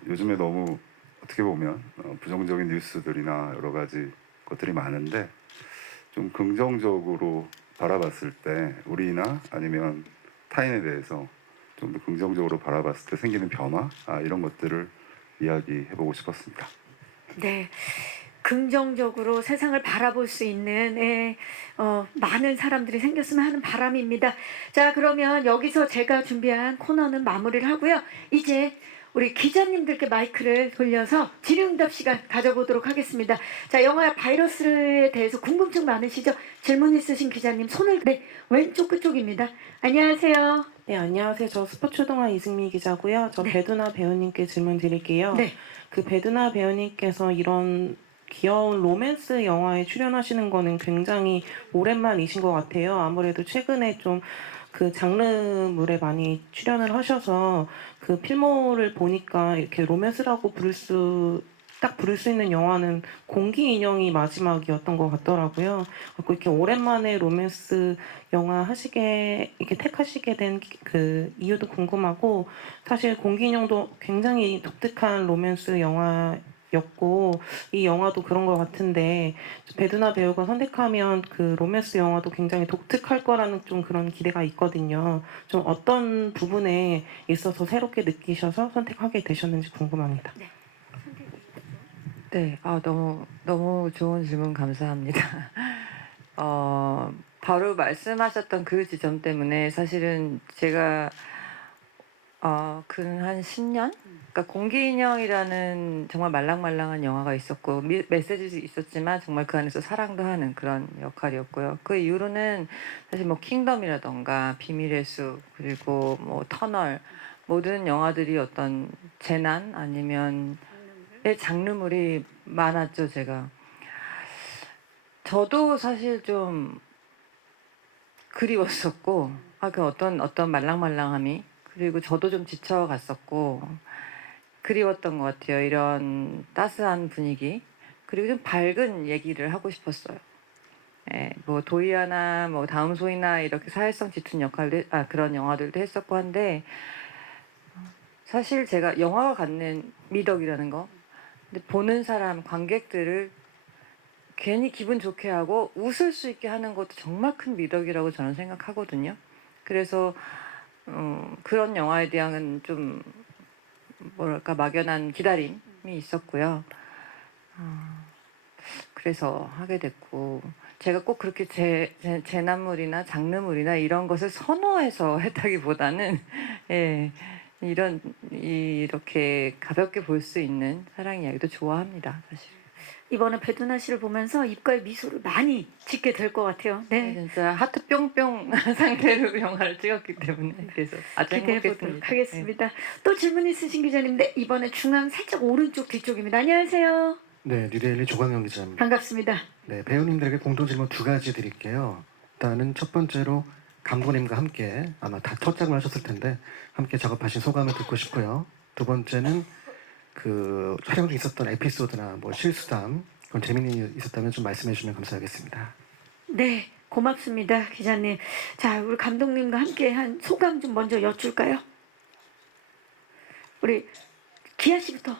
요즘에 너무 어떻게 보면 부정적인 뉴스들이나 여러 가지 것들이 많은데 좀 긍정적으로 바라봤을 때 우리나 아니면 타인에 대해서 좀 더 긍정적으로 바라봤을 때 생기는 변화 이런 것들을 이야기해보고 싶었습니다. 네. 긍정적으로 세상을 바라볼 수 있는 많은 사람들이 생겼으면 하는 바람입니다. 자, 그러면 여기서 제가 준비한 코너는 마무리를 하고요. 이제 우리 기자님들께 마이크를 돌려서 질의응답 시간 가져보도록 하겠습니다. 자, 영화 바이러스에 대해서 궁금증 많으시죠? 질문 있으신 기자님 손을 왼쪽 그쪽입니다. 안녕하세요. 네, 안녕하세요. 저 스포츠동아 이승미 기자고요. 저 네. 배두나 배우님께 질문 드릴게요. 네. 그 배두나 배우님께서 이런 귀여운 로맨스 영화에 출연하시는 거는 굉장히 오랜만이신 것 같아요. 아무래도 최근에 좀 그 장르물에 많이 출연을 하셔서 그 필모를 보니까 이렇게 로맨스라고 부를 수 있는 영화는 공기 인형이 마지막이었던 것 같더라고요. 그리고 이렇게 오랜만에 로맨스 영화 이렇게 택하시게 된 그 이유도 궁금하고, 사실 공기 인형도 굉장히 독특한 로맨스 영화였고 이 영화도 그런 것 같은데, 배두나 배우가 선택하면 그 로맨스 영화도 굉장히 독특할 거라는 좀 그런 기대가 있거든요. 좀 어떤 부분에 있어서 새롭게 느끼셔서 선택하게 되셨는지 궁금합니다. 네, 너무 좋은 질문 감사합니다. 바로 말씀하셨던 그 지점 때문에 사실은 제가 근 한 10년? 그러니까 공기인형이라는 정말 말랑말랑한 영화가 있었고 메시지도 있었지만 정말 그 안에서 사랑도 하는 그런 역할이었고요. 그 이후로는 사실 뭐 킹덤이라던가 비밀의 숲 그리고 뭐 터널 모든 영화들이 어떤 재난 아니면 장르물이 많았죠. 제가 저도 사실 좀 그리웠었고 그 어떤 말랑말랑함이, 그리고 저도 좀 지쳐갔었고 그리웠던 것 같아요. 이런 따스한 분위기, 그리고 좀 밝은 얘기를 하고 싶었어요. 뭐 도이아나 뭐 다음 소이나 이렇게 사회성 짙은 그런 영화들도 했었고 한데, 사실 제가 영화가 갖는 미덕이라는 거, 근데 보는 사람 관객들을 괜히 기분 좋게 하고 웃을 수 있게 하는 것도 정말 큰 미덕이라고 저는 생각하거든요. 그래서 그런 영화에 대한 좀 뭐랄까 막연한 기다림이 있었고요. 그래서 하게 됐고, 제가 꼭 그렇게 재난물이나 장르물이나 이런 것을 선호해서 했다기보다는 이렇게 가볍게 볼 수 있는 사랑 이야기도 좋아합니다, 사실. 이번에 배두나 씨를 보면서 입가에 미소를 많이 짓게 될 것 같아요. 네. 진짜 하트 뿅뿅 상태로 영화를 찍었기 때문에 그래서 아주 기대해 보도록 행복했습니다. 하겠습니다. 또 질문 있으신 기자님, 네, 이번에 중앙 살짝 오른쪽 뒤쪽입니다. 안녕하세요. 네, 뉴데일리 조광영 기자입니다. 반갑습니다. 네, 배우님들에게 공동 질문 두 가지 드릴게요. 일단은 첫 번째로 감독님과 함께 아마 다 첫 작을 하셨을 텐데 함께 작업하신 소감을 듣고 싶고요. 두 번째는 그 촬영 중 있었던 에피소드나 뭐 실수담, 그런 재미있는 일 있었다면 좀 말씀해 주시면 감사하겠습니다. 네, 고맙습니다, 기자님. 자, 우리 감독님과 함께 한 소감 좀 먼저 여쭐까요? 우리 기아 씨부터.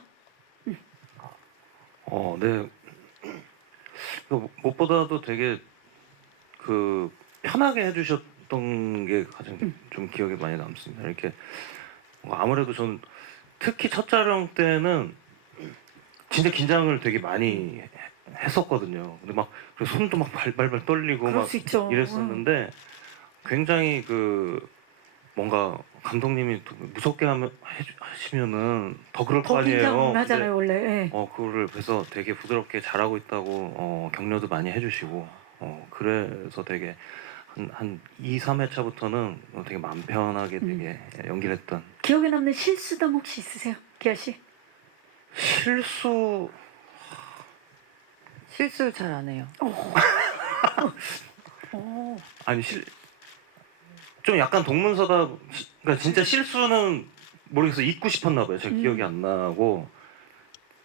네. 무엇보다도 되게 그 편하게 해주셨던 게 가장 좀 기억에 많이 남습니다. 이렇게 아무래도 전 특히 첫 촬영 때는 진짜 긴장을 되게 많이 했었거든요. 근데 막 그래서 손도 막 발발발 떨리고 그럴 막 수 있죠. 이랬었는데, 굉장히 그 뭔가 감독님이 무섭게 하시면은 더 그럴 거 더 아니에요. 긴장하잖아요, 원래. 예. 그거를 그래서 되게 부드럽게 잘하고 있다고 격려도 많이 해주시고, 그래서 되게 한 2, 3회차부터는 되게 마음 편하게 되게 연기를 했던. 기억에 남는 실수담 혹시 있으세요, 기아 씨? 실수를 잘 안 해요. 아니 좀 약간 동문서답, 그러니까 진짜 실수는 모르겠어요. 잊고 싶었나 봐요. 제가 기억이 안 나고,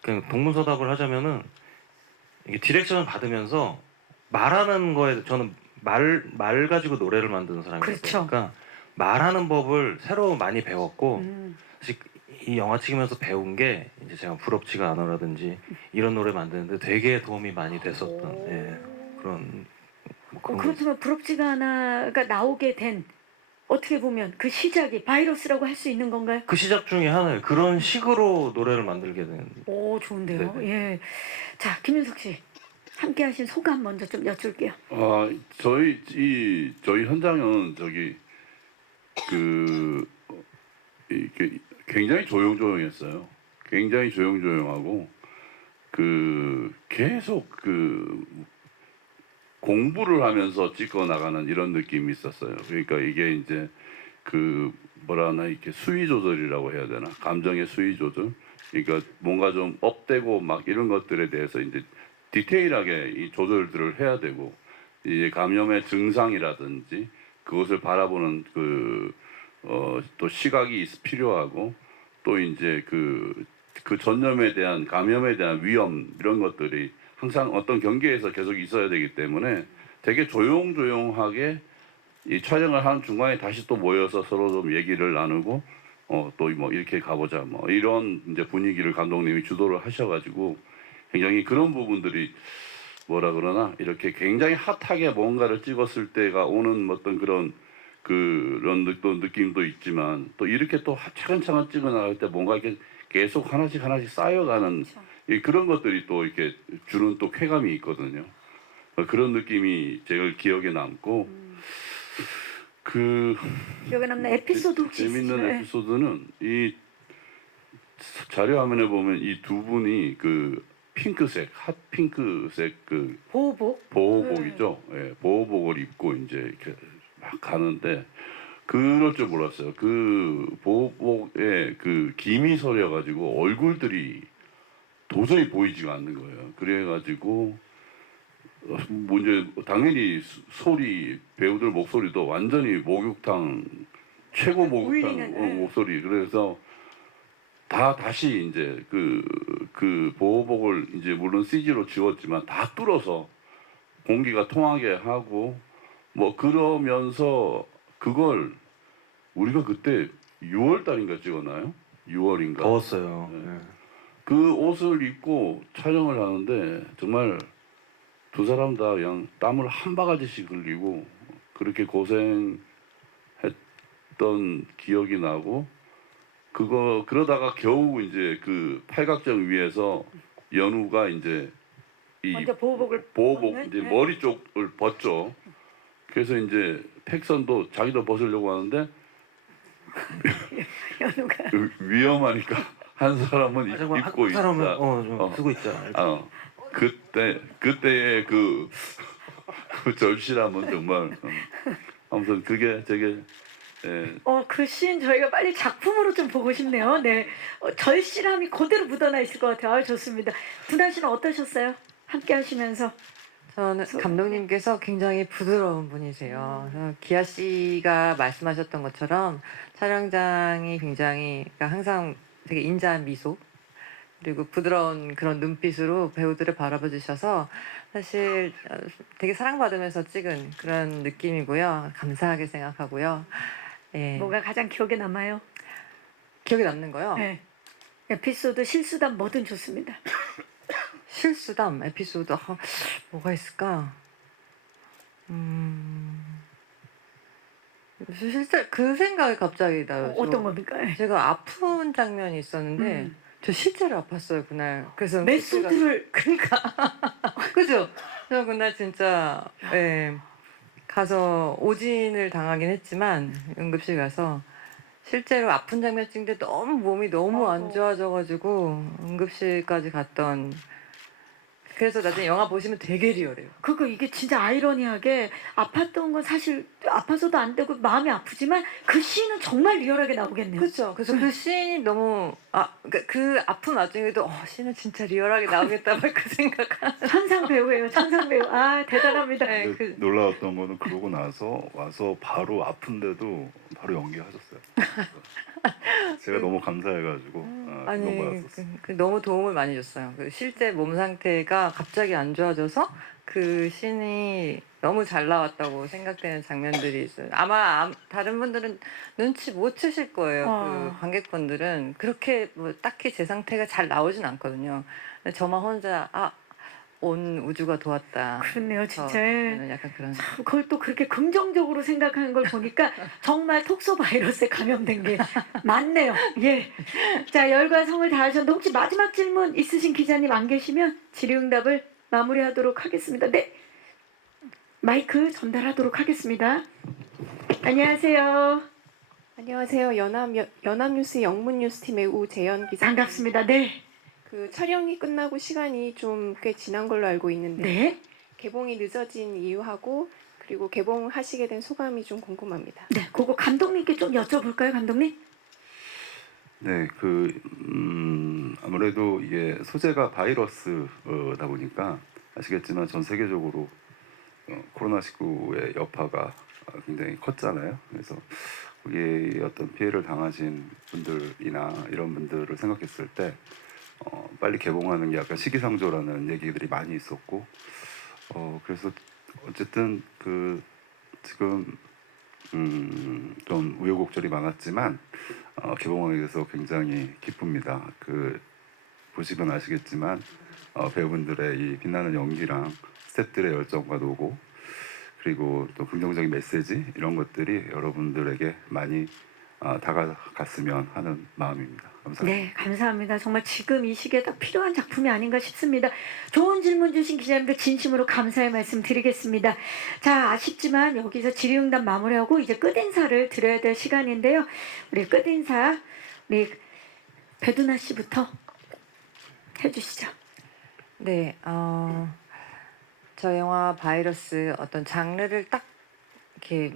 그냥 동문서답을 하자면은 이게 디렉션을 받으면서 말하는 거에, 저는 말 가지고 노래를 만드는 그렇죠. 사람이니까 말하는 법을 새로 많이 배웠고, 사실 이 영화 찍으면서 배운 게 이제 제가 부럽지가 않아라든지 이런 노래 만드는데 되게 도움이 많이 됐었던 그런 뭐 그런 거. 그렇지만 부럽지가 않아가 나오게 된 어떻게 보면 그 시작이 바이러스라고 할 수 있는 건가요? 그 시작 중에 하나예요. 그런 식으로 노래를 만들게 된. 오, 좋은데요. 네네. 예. 자, 김윤석 씨. 함께 하신 소감 먼저 좀 여쭐게요. 저희 현장은 이렇게 굉장히 조용조용했어요. 굉장히 조용조용하고 계속 공부를 하면서 찍어 나가는 이런 느낌이 있었어요. 그러니까 이게 이제 이렇게 수위 조절이라고 해야 되나? 감정의 수위 조절. 그러니까 뭔가 좀 업되고 막 이런 것들에 대해서 이제 디테일하게 이 조절들을 해야 되고, 이제 감염의 증상이라든지 그것을 바라보는 또 시각이 필요하고, 또 이제 그 전염에 대한 감염에 대한 위험 이런 것들이 항상 어떤 경계에서 계속 있어야 되기 때문에 되게 조용조용하게 이 촬영을 하는 중간에 다시 또 모여서 서로 좀 얘기를 나누고 또 뭐 이렇게 가보자 뭐 이런 이제 분위기를 감독님이 주도를 하셔가지고 굉장히 그런 부분들이 뭐라 그러나 이렇게 굉장히 핫하게 뭔가를 찍었을 때가 오는 어떤 그런 또 느낌도 있지만, 또 이렇게 또 차근차근 찍어 나갈 때 뭔가 이렇게 계속 하나씩 쌓여가는 그런 것들이 또 이렇게 주는 또 쾌감이 있거든요. 그런 느낌이 제가 기억에 남고, 기억에 남는 에피소드 혹시 재밌는 있으세요? 에피소드는 이 자료 화면에 보면 이 두 분이 핑크색, 핫 핑크색 보호복. 보호복이죠. 예, 보호복을 입고 이제 이렇게 막 가는데 그럴 줄 몰랐어요. 그 보호복에 김이 서려가지고 얼굴들이 도저히 보이지가 않는 거예요. 그래가지고 이제 당연히 배우들 목소리도 완전히 목욕탕 최고 목욕탕 울리는, 목소리. 그래서 다시 이제 그 보호복을 이제 물론 CG로 지웠지만 다 뚫어서 공기가 통하게 하고 뭐 그러면서 그걸 우리가 그때 6월 달인가 찍었나요? 6월인가? 더웠어요. 네. 예. 그 옷을 입고 촬영을 하는데 정말 두 사람 다 그냥 땀을 한 바가지씩 흘리고 그렇게 고생했던 기억이 나고, 그러다가 겨우 이제 그 팔각정 위에서 연우가 이제 이 먼저 보호복을 보호복 벗는? 이제 네. 머리 쪽을 벗죠. 그래서 이제 팩선도 자기도 벗으려고 하는데 연우가 위험하니까 한 사람은 아, 정말 입고 한 사람은 있다. 좀 쓰고 있자. 그때의 그 절실함은 정말 아무튼 그게 되게 그 씬 저희가 빨리 작품으로 좀 보고 싶네요. 네. 절실함이 그대로 묻어나 있을 것 같아요. 좋습니다. 두나 씨는 어떠셨어요? 함께 하시면서. 저는 감독님께서 굉장히 부드러운 분이세요. 그래서 기아 씨가 말씀하셨던 것처럼 촬영장이 굉장히 그러니까 항상 되게 인자한 미소 그리고 부드러운 그런 눈빛으로 배우들을 바라봐 주셔서 사실 되게 사랑받으면서 찍은 그런 느낌이고요. 감사하게 생각하고요. 예. 뭐가 가장 기억에 남아요? 기억에 남는 거요. 네. 에피소드, 실수담 뭐든 좋습니다. 실수담 에피소드 뭐가 있을까? 실제 그 생각이 갑자기 나요. 어떤 겁니까? 네. 제가 아픈 장면이 있었는데 음. 저 실제로 아팠어요 그날. 그래서 메소드를 그러니까 그죠? 저 그날 진짜 가서 오진을 당하긴 했지만 응급실 가서 실제로 아픈 장면 찍는데 너무 몸이 너무 안 아이고. 좋아져가지고 응급실까지 갔던. 그래서 나중에 영화 보시면 되게 리얼해요. 이게 진짜 아이러니하게 아팠던 건 사실 아파서도 안 되고 마음이 아프지만 그 씬은 정말 리얼하게 나오겠네요. 그렇죠. 그래서 그 씬이 너무 그 아픈 와중에도 씬은 진짜 리얼하게 나오겠다 막 그 생각한. 천상 배우예요. 천상 배우. 아, 대단합니다. 네, 근데 놀라웠던 거는 그러고 나서 와서 바로 아픈데도 바로 연기하셨어요. 제가 너무 감사해가지고 아니 너무 받았었어요. 너무 도움을 많이 줬어요. 실제 몸 상태가 갑자기 안 좋아져서 그 씬이 너무 잘 나왔다고 생각되는 장면들이 있어요. 아마 다른 분들은 눈치 못 채실 거예요. 그 관객분들은 그렇게 뭐 딱히 제 상태가 잘 나오진 않거든요. 근데 저만 혼자 온 우주가 도왔다. 그렇네요, 진짜. 저는 약간 그런. 그걸 또 그렇게 긍정적으로 생각하는 걸 보니까 정말 톡소 바이러스에 감염된 게 맞네요. 예. 자, 열과 성을 다하셨는데 혹시 마지막 질문 있으신 기자님 안 계시면 질의응답을 마무리하도록 하겠습니다. 네. 마이크 전달하도록 하겠습니다. 안녕하세요. 안녕하세요. 연합뉴스 영문뉴스팀의 우재현 기자. 반갑습니다. 네. 그 촬영이 끝나고 시간이 좀 꽤 지난 걸로 알고 있는데 네. 개봉이 늦어진 이유하고 그리고 개봉하시게 된 소감이 좀 궁금합니다. 네. 그거 감독님께 좀 여쭤볼까요, 감독님? 네, 아무래도 이게 소재가 바이러스다 보니까 아시겠지만 전 세계적으로 코로나19의 여파가 굉장히 컸잖아요. 그래서 거기에 어떤 피해를 당하신 분들이나 이런 분들을 생각했을 때 빨리 개봉하는 게 약간 시기상조라는 얘기들이 많이 있었고 그래서 어쨌든 지금 좀 우여곡절이 많았지만 개봉하게 돼서 굉장히 기쁩니다. 보시면 아시겠지만 배우분들의 이 빛나는 연기랑 스태프들의 열정과 노고 그리고 또 긍정적인 메시지 이런 것들이 여러분들에게 많이 다가갔으면 하는 마음입니다. 감사합니다. 네, 감사합니다. 정말 지금 이 시기에 딱 필요한 작품이 아닌가 싶습니다. 좋은 질문 주신 기자님들 진심으로 감사의 말씀 드리겠습니다. 자, 아쉽지만 여기서 질의응답 마무리하고 이제 끝인사를 드려야 될 시간인데요. 우리 끝인사 우리 배두나 씨부터 해주시죠. 네, 저 영화 바이러스 어떤 장르를 딱 이렇게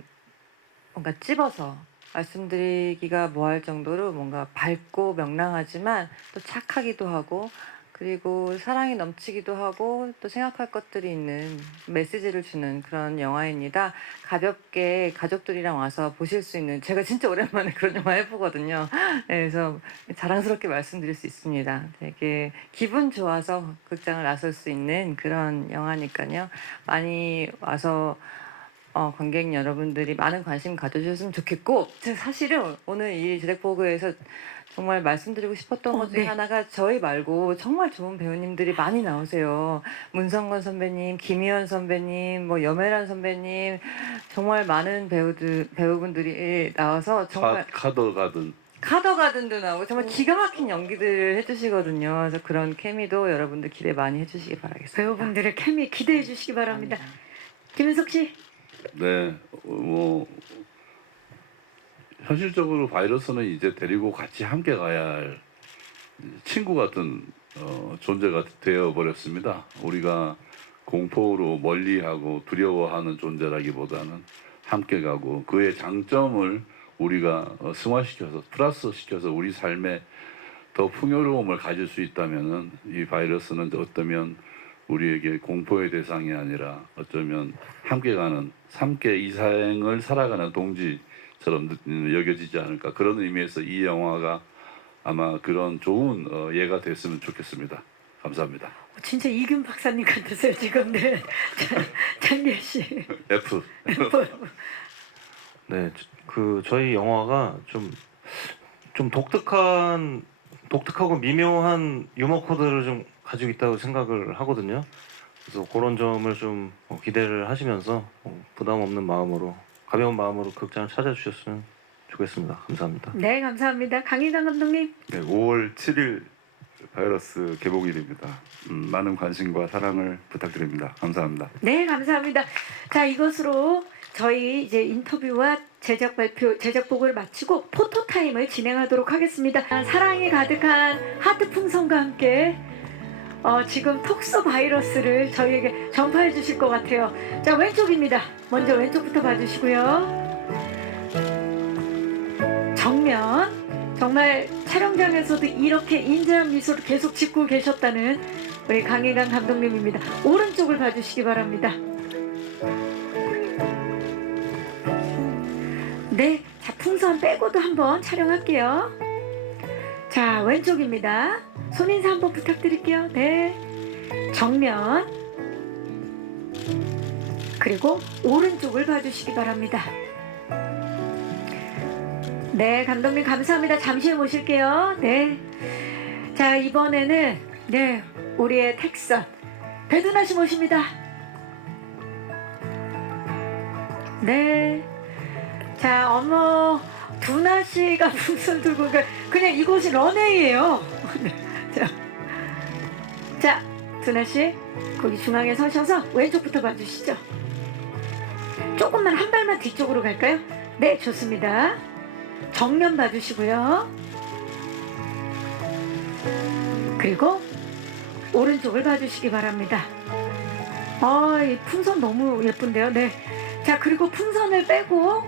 뭔가 찝어서 말씀드리기가 뭐할 정도로 뭔가 밝고 명랑하지만 또 착하기도 하고 그리고 사랑이 넘치기도 하고 또 생각할 것들이 있는 메시지를 주는 그런 영화입니다. 가볍게 가족들이랑 와서 보실 수 있는 제가 진짜 오랜만에 그런 영화 해보거든요. 네, 그래서 자랑스럽게 말씀드릴 수 있습니다. 되게 기분 좋아서 극장을 나설 수 있는 그런 영화니까요. 많이 와서 관객 여러분들이 많은 관심 가져주셨으면 좋겠고 제가 사실은 오늘 이 제작보고에서 정말 말씀드리고 싶었던 것 중에 네. 하나가 저희 말고 정말 좋은 배우님들이 많이 나오세요. 문성건 선배님, 김희연 선배님, 뭐 여메란 선배님 정말 많은 배우분들이 나와서 정말 카더가든도 나오고 정말 기가 막힌 연기들을 해주시거든요. 그래서 그런 케미도 여러분들 기대 많이 해주시기 바라겠습니다. 배우분들의 케미 기대해 주시기 바랍니다. 김윤석 씨. 네, 현실적으로 바이러스는 이제 데리고 같이 함께 가야 할 친구 같은 존재가 되어 버렸습니다. 우리가 공포로 멀리하고 두려워하는 존재라기보다는 함께 가고 그의 장점을 우리가 승화시켜서 플러스시켜서 우리 삶에 더 풍요로움을 가질 수 있다면은 이 바이러스는 어쩌면 우리에게 공포의 대상이 아니라 어쩌면 함께 가는 함께 이 생을 살아가는 동지처럼 여겨지지 않을까 그런 의미에서 이 영화가 아마 그런 좋은 예가 됐으면 좋겠습니다. 감사합니다. 진짜 이균 박사님 같으세요 지금. 네. 장례 씨. F. 네, 저희 영화가 좀 독특하고 미묘한 유머 코드를 좀 가지고 있다고 생각을 하거든요. 그래서 그런 점을 좀 기대를 하시면서 부담 없는 마음으로 가벼운 마음으로 극장을 찾아주셨으면 좋겠습니다. 감사합니다. 네, 감사합니다. 강희강 감독님. 네, 5월 7일 바이러스 개봉일입니다. 많은 관심과 사랑을 부탁드립니다. 감사합니다. 네, 감사합니다. 자, 이것으로 저희 이제 인터뷰와 제작 보고를 마치고 포토 타임을 진행하도록 하겠습니다. 사랑이 가득한 하트 풍선과 함께 지금 톡소 바이러스를 저희에게 전파해 주실 것 같아요. 자, 왼쪽입니다. 먼저 왼쪽부터 봐주시고요. 정면. 정말 촬영장에서도 이렇게 인자한 미소를 계속 짓고 계셨다는 우리 강희강 감독님입니다. 오른쪽을 봐주시기 바랍니다. 네, 자, 풍선 빼고도 한번 촬영할게요. 자, 왼쪽입니다. 손인사 한번 부탁드릴게요. 네, 정면 그리고 오른쪽을 봐주시기 바랍니다. 네, 감독님 감사합니다. 잠시 후에 모실게요. 네, 자, 이번에는 네, 우리의 택선 배두나 씨 모십니다. 네. 자, 어머, 두나 씨가 풍선 들고 그냥 이곳이 런웨이예요. 자, 두나 씨 거기 중앙에 서셔서 왼쪽부터 봐주시죠. 조금만 한 발만 뒤쪽으로 갈까요? 네, 좋습니다. 정면 봐주시고요. 그리고 오른쪽을 봐주시기 바랍니다. 이 풍선 너무 예쁜데요. 네. 자, 그리고 풍선을 빼고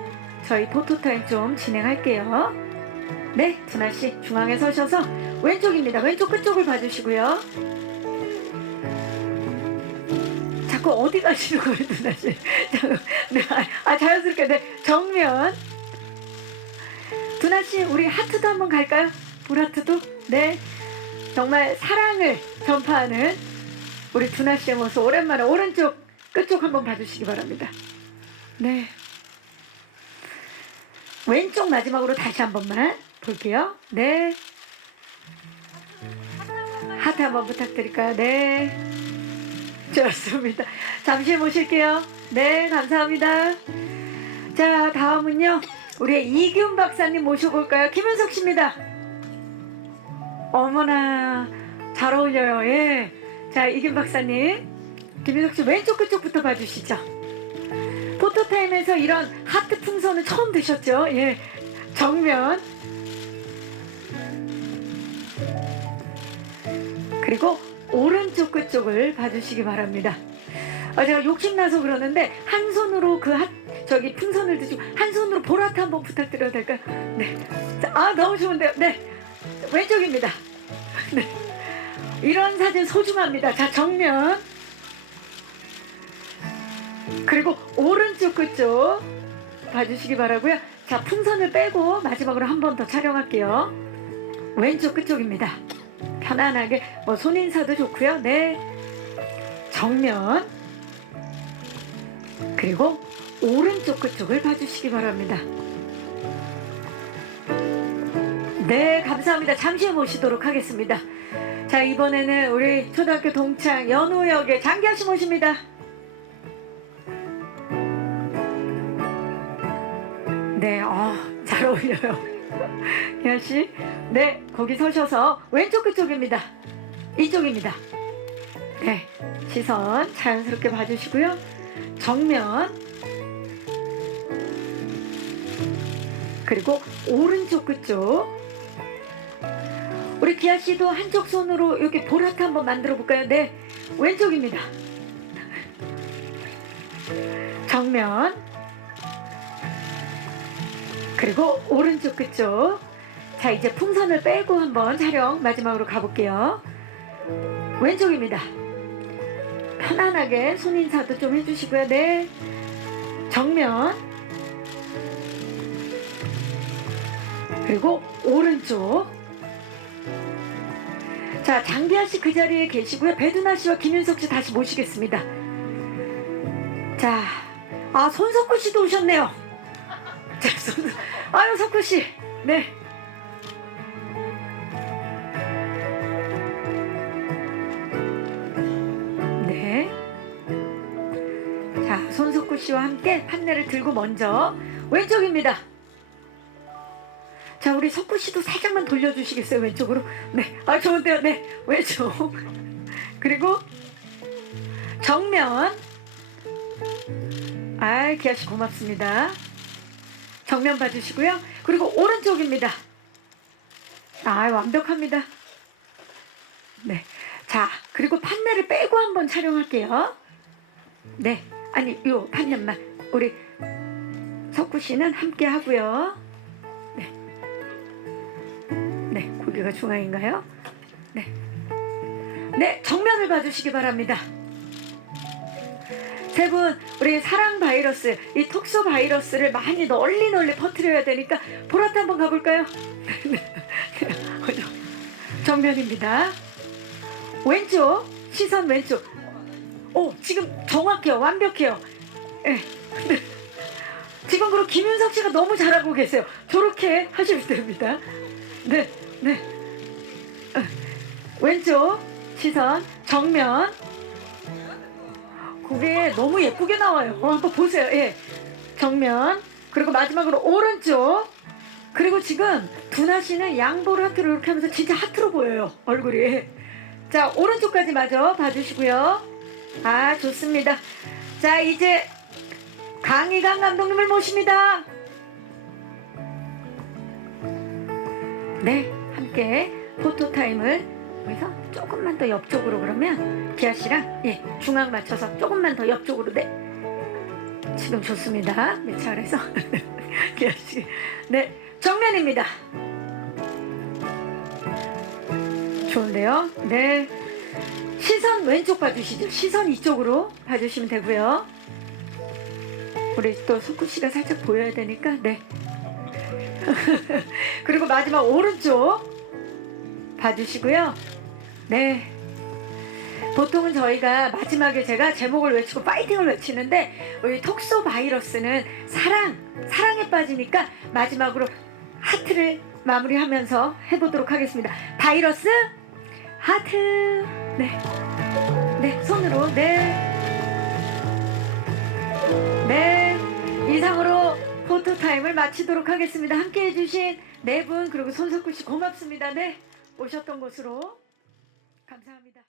저희 포토타임 좀 진행할게요. 네, 두나 씨 중앙에 서셔서 왼쪽입니다. 왼쪽 끝쪽을 봐주시고요. 자꾸 어디 가시는 거예요, 두나 씨? 네, 자연스럽게. 네, 정면. 두나 씨, 우리 하트도 한번 갈까요? 불하트도? 네. 정말 사랑을 전파하는 우리 두나 씨의 모습 오랜만에 오른쪽 끝쪽 한번 봐주시기 바랍니다. 네. 왼쪽 마지막으로 다시 한 번만 볼게요. 네. 하트 한번 부탁드릴까요? 네. 좋습니다. 잠시 모실게요. 네, 감사합니다. 자, 다음은요. 우리 이균 박사님 모셔볼까요? 김윤석 씨입니다. 어머나, 잘 어울려요. 예. 자, 이균 박사님. 김윤석 씨 왼쪽 끝쪽부터 봐주시죠. 포토타임에서 이런 하트 풍선은 처음 드셨죠? 예. 정면. 그리고 오른쪽 끝쪽을 봐주시기 바랍니다. 제가 욕심나서 그러는데 한 손으로 저기 풍선을 드시고 한 손으로 보라트 한번 부탁드려도 될까요? 네. 자, 너무 좋은데요. 네. 왼쪽입니다. 네. 이런 사진 소중합니다. 자, 정면. 그리고 오른쪽 끝쪽 봐주시기 바라고요. 자, 풍선을 빼고 마지막으로 한 번 더 촬영할게요. 왼쪽 끝쪽입니다. 편안하게 손인사도 좋고요. 네. 정면. 그리고 오른쪽 끝쪽을 봐주시기 바랍니다. 네, 감사합니다. 잠시 모시도록 하겠습니다. 자, 이번에는 우리 초등학교 동창 연우역의 장기하 씨 모십니다. 네, 잘 어울려요. 기하 씨. 네, 거기 서셔서 왼쪽 끝쪽입니다. 이쪽입니다. 네, 시선 자연스럽게 봐주시고요. 정면. 그리고 오른쪽 끝쪽. 우리 기하 씨도 한쪽 손으로 이렇게 보라트 한번 만들어 볼까요? 네, 왼쪽입니다. 정면. 그리고 오른쪽 끝쪽. 자, 이제 풍선을 빼고 한번 촬영 마지막으로 가볼게요. 왼쪽입니다. 편안하게 손인사도 좀 해주시고요. 네. 정면. 그리고 오른쪽. 자, 장기하 씨 그 자리에 계시고요. 배두나 씨와 김윤석 씨 다시 모시겠습니다. 자, 손석구 씨도 오셨네요. 자, 아유, 석구 씨. 네. 네. 자, 손석구 씨와 함께 판넬을 들고 먼저 왼쪽입니다. 자, 우리 석구 씨도 살짝만 돌려주시겠어요? 왼쪽으로. 네. 좋은데요. 네. 왼쪽. 그리고 정면. 기아 씨 고맙습니다. 정면 봐주시고요. 그리고 오른쪽입니다. 완벽합니다. 네. 자, 그리고 판넬을 빼고 한번 촬영할게요. 네. 아니, 요 판넬만 우리 석구 씨는 함께 하고요. 네. 네, 고개가 중앙인가요? 네. 네, 정면을 봐주시기 바랍니다. 세 분, 우리 사랑 바이러스, 이 톡소 바이러스를 많이 널리 퍼뜨려야 되니까 보라트 한번 가볼까요? 정면입니다. 왼쪽, 시선 왼쪽. 지금 정확해요. 완벽해요. 네. 지금 그리고 김윤석 씨가 너무 잘하고 계세요. 저렇게 하시면 됩니다. 네, 네. 왼쪽, 시선, 정면. 그게 너무 예쁘게 나와요. 한번 보세요. 예. 정면. 그리고 마지막으로 오른쪽. 그리고 지금 두나 씨는 양볼 하트로 이렇게 하면서 진짜 하트로 보여요. 얼굴이. 자, 오른쪽까지 마저 봐주시고요. 아, 좋습니다. 자, 이제 강희강 감독님을 모십니다. 네, 함께 포토타임을 여기서 조금만 더 옆쪽으로 그러면 기아 씨랑 예, 중앙 맞춰서 조금만 더 옆쪽으로 네. 지금 좋습니다. 네, 잘해서 기아 씨. 네, 정면입니다. 좋은데요. 네. 시선 왼쪽 봐주시죠. 시선 이쪽으로 봐주시면 되고요. 우리 또 석구 씨가 살짝 보여야 되니까 네. 그리고 마지막 오른쪽 봐주시고요. 네. 보통은 저희가 마지막에 제가 제목을 외치고 파이팅을 외치는데 우리 톡소 바이러스는 사랑에 빠지니까 마지막으로 하트를 마무리하면서 해보도록 하겠습니다. 바이러스 하트. 네. 네, 손으로. 네. 네. 이상으로 포토타임을 마치도록 하겠습니다. 함께 해주신 네 분, 그리고 손석구 씨 고맙습니다. 네. 오셨던 곳으로. 감사합니다.